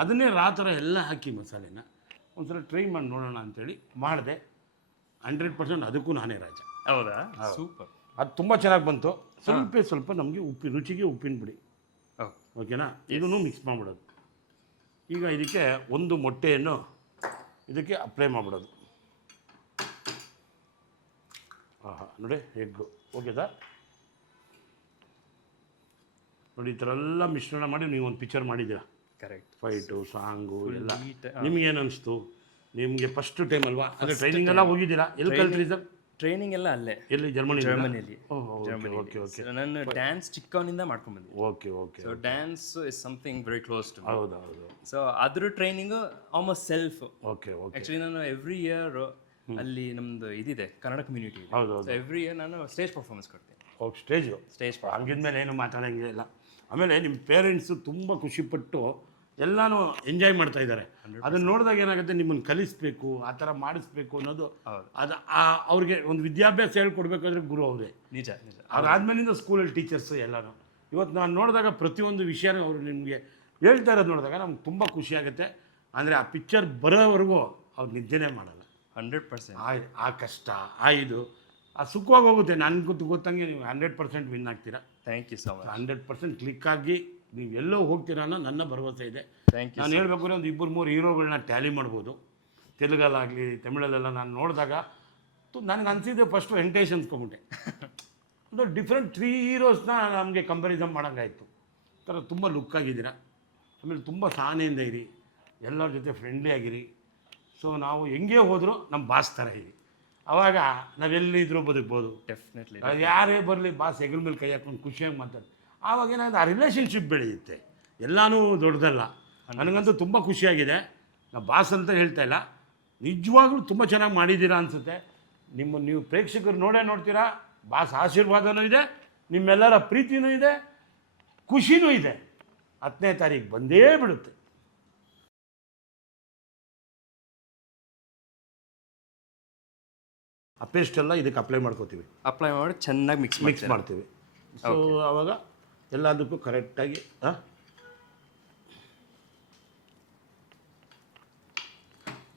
ಅದನ್ನೇ ಥರ ಎಲ್ಲ ಹಾಕಿ ಮಸಾಲೆನ ಒಂದು ಸಲ ಟ್ರೈ ಮಾಡಿ ನೋಡೋಣ ಅಂಥೇಳಿ ಮಾಡಿದೆ. 100% ಅದಕ್ಕೂ ನಾನೇ ರಾಜ. ಹೌದಾ? ಸೂಪರ್. ಅದು ತುಂಬ ಚೆನ್ನಾಗಿ ಬಂತು. ಸ್ವಲ್ಪ ನಮಗೆ ರುಚಿಗೆ ಉಪ್ಪಿನ ಪುಡಿ. ಓಕೆನಾ? ಇದನ್ನು ಮಿಕ್ಸ್ ಮಾಡಿಬಿಡೋದು. ಈಗ ಇದಕ್ಕೆ ಒಂದು ಮೊಟ್ಟೆಯನ್ನು ಇದಕ್ಕೆ ಅಪ್ಲೈ ಮಾಡಿಬಿಡೋದು. ನೋಡಿ, ಎಗ್ಗು. Okay sir? ನೋಡಿ, ಈ ಥರ ಎಲ್ಲ ಮಿಶ್ರಣ ಮಾಡಿ ನೀವು ಒಂದು ಪಿಕ್ಚರ್ ಮಾಡಿದ್ದೀರಾ. ಕರೆಕ್ಟ್. ಫೈಟು, ಸಾಂಗು ಎಲ್ಲ. ನಿಮಗೇನು ಅನಿಸ್ತು? ನಿಮಗೆ ಫಸ್ಟ್ ಟೈಮ್ ಅಲ್ವಾ? ಅಂದರೆ ಟ್ರೈನಿಂಗ್ ಎಲ್ಲ ಹೋಗಿದ್ದೀರಾ? ಎಲ್ಲಿ ಕಲ್ತ್ರಿ ಸರ್? ಟ್ರೈನಿಂಗ್ ಎಲ್ಲ ಅಲ್ಲೇ. ಎಲ್ಲಿ? ಜರ್ಮನಿಯಲ್ಲಿ. Okay okay. ನಾನು ಡ್ಯಾನ್ಸ್ ಚಿಕ್ಕವನಿಂದ ಮಾಡ್ಕೊಂಡ್ಬಂದಿದ್ದೆ. Okay okay. So dance is something very close to. ಹೌದು ಹೌದು. ಸೊ ಅದ್ರ training almost self. Okay okay. Actually ನಾನು ಎವ್ರಿ ಇಯರ್ ಅಲ್ಲಿ ನಮ್ಮದು ಇದಿದೆ, ಕನ್ನಡ ಕಮ್ಯುನಿಟಿ ಇದೆ. ಹೌದು ಹೌದು. ಎವ್ರಿ ಇಯರ್ ನಾನು ಸ್ಟೇಜ್ ಪರ್ಫಾರ್ಮೆನ್ಸ್ ಕೊಡ್ತೀನಿ. ಓಕೆ. ಸ್ಟೇಜ್ ಹಂಗಿದ್ಮೇಲೆ ಏನು ಮಾತಾಡೋಂಗೆ ಇಲ್ಲ. ಆಮೇಲೆ ನಿಮ್ಮ ಪೇರೆಂಟ್ಸು ತುಂಬ ಖುಷಿಪಟ್ಟು ಎಲ್ಲನೂ ಎಂಜಾಯ್ ಮಾಡ್ತಾ ಇದ್ದಾರೆ. ಅದನ್ನು ನೋಡಿದಾಗ ಏನಾಗುತ್ತೆ, ನಿಮ್ಮನ್ನು ಕಲಿಸ್ಬೇಕು, ಆ ಥರ ಮಾಡಿಸ್ಬೇಕು ಅನ್ನೋದು. ಅದು ಅವ್ರಿಗೆ ಒಂದು ವಿದ್ಯಾಭ್ಯಾಸ ಹೇಳ್ಕೊಡ್ಬೇಕಾದ್ರೆ ಗುರು ಅವರೇ. ನಿಜ ನಿಜ. ಅದಾದ್ಮೇಲಿಂದ ಸ್ಕೂಲಲ್ಲಿ ಟೀಚರ್ಸು ಎಲ್ಲನೂ. ಇವತ್ತು ನಾನು ನೋಡಿದಾಗ ಪ್ರತಿಯೊಂದು ವಿಷಯನೂ ಅವರು ನಿಮಗೆ ಹೇಳ್ತಾ ಇರೋದು ನೋಡಿದಾಗ ನಮ್ಗೆ ತುಂಬ ಖುಷಿಯಾಗುತ್ತೆ. ಅಂದರೆ ಆ ಪಿಕ್ಚರ್ ಬರೋವರೆಗೂ ಅವ್ರು ನಿದ್ದೆನೇ ಮಾಡಲ್ಲ. 100%. ಆ ಕಷ್ಟ, ಇದು ಸುಖವಾಗಿ ಹೋಗುತ್ತೆ. ನನಗೆ ಗೊತ್ತಂಗೆ ನೀವು 100% ವಿನ್ ಆಗ್ತೀರಾ. Thank you so much. 100% click ಆಗಿ ನೀವು ಎಲ್ಲೋ ಹೋಗ್ತೀರಾ ಅನ್ನೋ ನನ್ನ ಭರವಸೆ ಇದೆ. Thank you. ನಾನು ಹೇಳ್ಬೇಕಾದ್ರೆ ಒಂದು 2-3 ಹೀರೋಗಳನ್ನ ಟ್ಯಾಲಿ ಮಾಡ್ಬೋದು. ತೆಲುಗಲ್ಲಾಗಲಿ ತಮಿಳಲ್ಲೆಲ್ಲ ನಾನು ನೋಡಿದಾಗ ನನಗೆ ಅನಿಸಿದ್ದೆ ಫಸ್ಟು ವೆಂಕಟೇಶ್ ಅನ್ಸ್ಕೊಂಬಿಟ್ಟೆ. ಒಂದು ಡಿಫ್ರೆಂಟ್ 3 ಹೀರೋಸ್ನ ನಮಗೆ ಕಂಪ್ಯಾರಿಸನ್ ಮಾಡೋಂಗಾಯಿತು. ಈ ಥರ ತುಂಬ ಲುಕ್ ಆಗಿದ್ದೀರಾ. ಆಮೇಲೆ ತುಂಬ ಸಹನೆಯಿಂದ ಇರಿ, ಎಲ್ಲರ ಜೊತೆ ಫ್ರೆಂಡ್ಲಿ ಆಗಿರಿ. ಸೊ ನಾವು ಹೆಂಗೆ ಹೋದರೂ ನಮ್ಮ ಬಾಸ್ ಥರ ಇರಿ. ಆವಾಗ ನಾವೆಲ್ಲಿದ್ರೂ ಬದುಕ್ಬೋದು. ಡೆಫಿನೆಟ್ಲಿ. ಯಾರೇ ಬರಲಿ ಬಾಸ್ ಹೆಗಲ ಮೇಲೆ ಕೈ ಹಾಕೊಂಡು ಖುಷಿಯಾಗಿ ಮಾತಾಡಿ. ಆವಾಗ ಏನಾಗುತ್ತೆ, ಆ ರಿಲೇಷನ್ಶಿಪ್ ಬೆಳೆಯುತ್ತೆ. ಎಲ್ಲನೂ ದೊಡ್ಡದಲ್ಲ. ನನಗಂತೂ ತುಂಬ ಖುಷಿಯಾಗಿದೆ. ನಾವು ಬಾಸ್ ಅಂತ ಹೇಳ್ತಾ ಇಲ್ಲ, ನಿಜವಾಗ್ಲೂ ತುಂಬ ಚೆನ್ನಾಗಿ ಮಾಡಿದ್ದೀರಾ ಅನಿಸುತ್ತೆ. ನೀವು ಪ್ರೇಕ್ಷಕರು ನೋಡ್ತೀರಾ. ಬಾಸ್ ಆಶೀರ್ವಾದನೂ ಇದೆ, ನಿಮ್ಮೆಲ್ಲರ ಪ್ರೀತಿನೂ ಇದೆ, ಖುಷಿನೂ ಇದೆ. 10ನೇ ತಾರೀಕು ಬಂದೇ ಬಿಡುತ್ತೆ. ಆ ಪೇಸ್ಟ್ ಎಲ್ಲ ಇದಕ್ಕೆ ಅಪ್ಲೈ ಮಾಡ್ಕೋತೀವಿ, ಅಪ್ಲೈ ಮಾಡಿ ಚೆನ್ನಾಗಿ ಮಿಕ್ಸ್ ಮಾಡ್ತೀವಿ. ಸೊ ಆವಾಗ ಎಲ್ಲದಕ್ಕೂ ಕರೆಕ್ಟಾಗಿ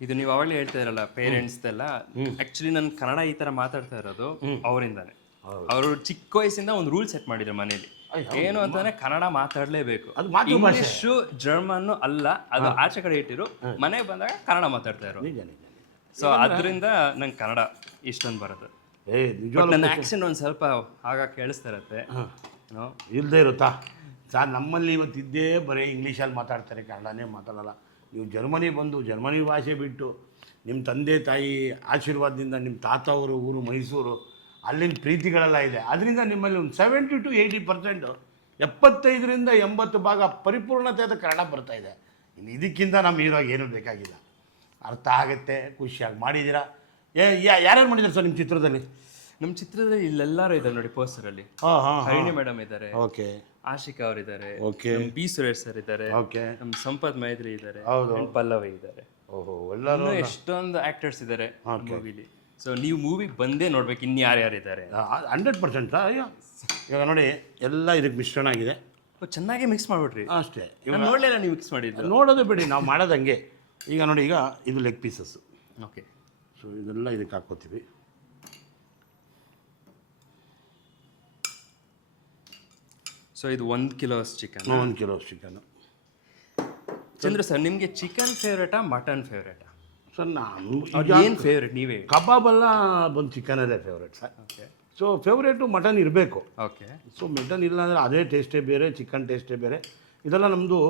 ಇದು ನೀವು ಅವಾಗಲೇ ಹೇಳ್ತಾ ಇರಲ್ಲ ಪೇರೆಂಟ್ಸ್ದೆಲ್ಲ, ಆ್ಯಕ್ಚುಲಿ ನಾನು ಕನ್ನಡ ಈ ಥರ ಮಾತಾಡ್ತಾ ಇರೋದು ಅವರಿಂದಾನೆ. ಅವರು ಚಿಕ್ಕ ವಯಸ್ಸಿಂದ ಒಂದು ರೂಲ್ ಸೆಟ್ ಮಾಡಿದ್ರು ಮನೇಲಿ, ಏನು ಅಂತಂದ್ರೆ ಕನ್ನಡ ಮಾತಾಡಲೇಬೇಕು. ಇಂಗ್ಲಿಷು ಜರ್ಮನ್ ಅಲ್ಲ, ಅದು ಆಚೆ ಕಡೆ ಇಟ್ಟಿರು, ಮನೆಗೆ ಬಂದಾಗ ಕನ್ನಡ ಮಾತಾಡ್ತಾ ಇರೋ. ಸೊ ಅದರಿಂದ ನಂಗೆ ಕನ್ನಡ ಇಷ್ಟೊಂದು ಬರುತ್ತೆ. ನನ್ನ ಆ್ಯಕ್ಷನ್ ಒಂದು ಸ್ವಲ್ಪ ಆಗ ಕೇಳಿಸ್ತಾ ಇರತ್ತೆ. ಇಲ್ಲದೆ ಇರುತ್ತಾ ಸರ್? ನಮ್ಮಲ್ಲಿ ಇವತ್ತಿದ್ದೇ ಬರೀ ಇಂಗ್ಲೀಷಲ್ಲಿ ಮಾತಾಡ್ತಾರೆ, ಕನ್ನಡನೇ ಮಾತಾಡಲ್ಲ. ನೀವು ಜರ್ಮನಿ ಬಂದು ಜರ್ಮನಿ ಭಾಷೆ ಬಿಟ್ಟು ನಿಮ್ಮ ತಂದೆ ತಾಯಿ ಆಶೀರ್ವಾದದಿಂದ ನಿಮ್ಮ ತಾತ ಅವರು ಊರು ಮೈಸೂರು, ಅಲ್ಲಿನ ಪ್ರೀತಿಗಳೆಲ್ಲ ಇದೆ. ಅದರಿಂದ ನಿಮ್ಮಲ್ಲಿ ಒಂದು 70 to 80%, 75% ಪರಿಪೂರ್ಣತೆಯಾದ ಕನ್ನಡ ಬರ್ತಾಯಿದೆ. ಇನ್ನು ಇದಕ್ಕಿಂತ ನಮ್ಮ ಹೀರೋಗೆ ಏನೂ ಬೇಕಾಗಿಲ್ಲ. ಅರ್ಥ ಆಗುತ್ತೆ, ಖುಷಿಯಾಗಿ ಮಾಡಿದ್ದೀರಾ. ಯಾರ್ಯಾರು ಮಾಡಿದ್ದಾರೆ ಸರ್ ನಿಮ್ಮ ಚಿತ್ರದಲ್ಲಿ? ನಮ್ಮ ಚಿತ್ರದಲ್ಲಿ ಇಲ್ಲೆಲ್ಲರೂ ಇದ್ದಾರೆ ನೋಡಿ ಪೋಸ್ಟರಲ್ಲಿ. ಹರಿಣಿ ಮೇಡಮ್ ಇದ್ದಾರೆ, ಓಕೆ, ಆಶಿಕಾ ಅವರಿದ್ದಾರೆ, ಓಕೆ, ಬಿ ಸುರೇಶ್ ಸರ್ ಇದ್ದಾರೆ, ಓಕೆ, ನಮ್ಮ ಸಂಪತ್ ಮೈತ್ರಿ ಇದ್ದಾರೆ, ಹೌದು, ಪಲ್ಲವಿ ಇದ್ದಾರೆ. ಓಹೋ, ಎಲ್ಲರೂ ಎಷ್ಟೊಂದು ಆಕ್ಟರ್ಸ್ ಇದ್ದಾರೆ ಮೂವಿಲಿ. ಸೊ ನೀವು ಮೂವಿಗೆ ಬಂದೇ ನೋಡ್ಬೇಕು ಇನ್ನು ಯಾರ್ಯಾರಿದ್ದಾರೆ. 100%. ಅಯ್ಯೋ, ಇವಾಗ ನೋಡಿ ಎಲ್ಲ ಇದಕ್ಕೆ ಮಿಶ್ರಣ ಆಗಿದೆ, ಚೆನ್ನಾಗಿ ಮಿಕ್ಸ್ ಮಾಡಿಬಿಟ್ರಿ ಅಷ್ಟೇ. ನೋಡಲಿಲ್ಲ ನೀವು ಮಿಕ್ಸ್ ಮಾಡಿದ್ದು, ನೋಡೋದು ಬಿಡಿ, ನಾವು ಮಾಡೋದಂಗೆ. ಈಗ ನೋಡಿ, ಈಗ ಇದು ಲೆಗ್ ಪೀಸಸ್. ಓಕೆ, ಸೊ ಇದೆಲ್ಲ ಇದಕ್ಕೆ ಹಾಕ್ಕೋತೀವಿ. ಸೊ ಇದು 1 kilo chicken. 1 kilo chicken. Chandra sir, ನಿಮಗೆ ಚಿಕನ್ ಫೇವ್ರೇಟಾ ಮಟನ್ ಫೇವ್ರೇಟಾ? ಸರ್ ನಾನು ಏನು ಫೇವ್ರೇಟ್ ನೀವೇ? ಕಬಾಬೆಲ್ಲ ಬಂದು ಚಿಕನಲ್ಲೇ favourite sir. Okay, so favourite mutton ಇರಬೇಕು. ಓಕೆ, ಸೊ ಮಟನ್ ಇಲ್ಲ ಅಂದರೆ ಅದೇ ಟೇಸ್ಟೇ ಬೇರೆ, ಚಿಕನ್ ಟೇಸ್ಟೇ ಬೇರೆ. ಇದೆಲ್ಲ ನಮ್ಮದು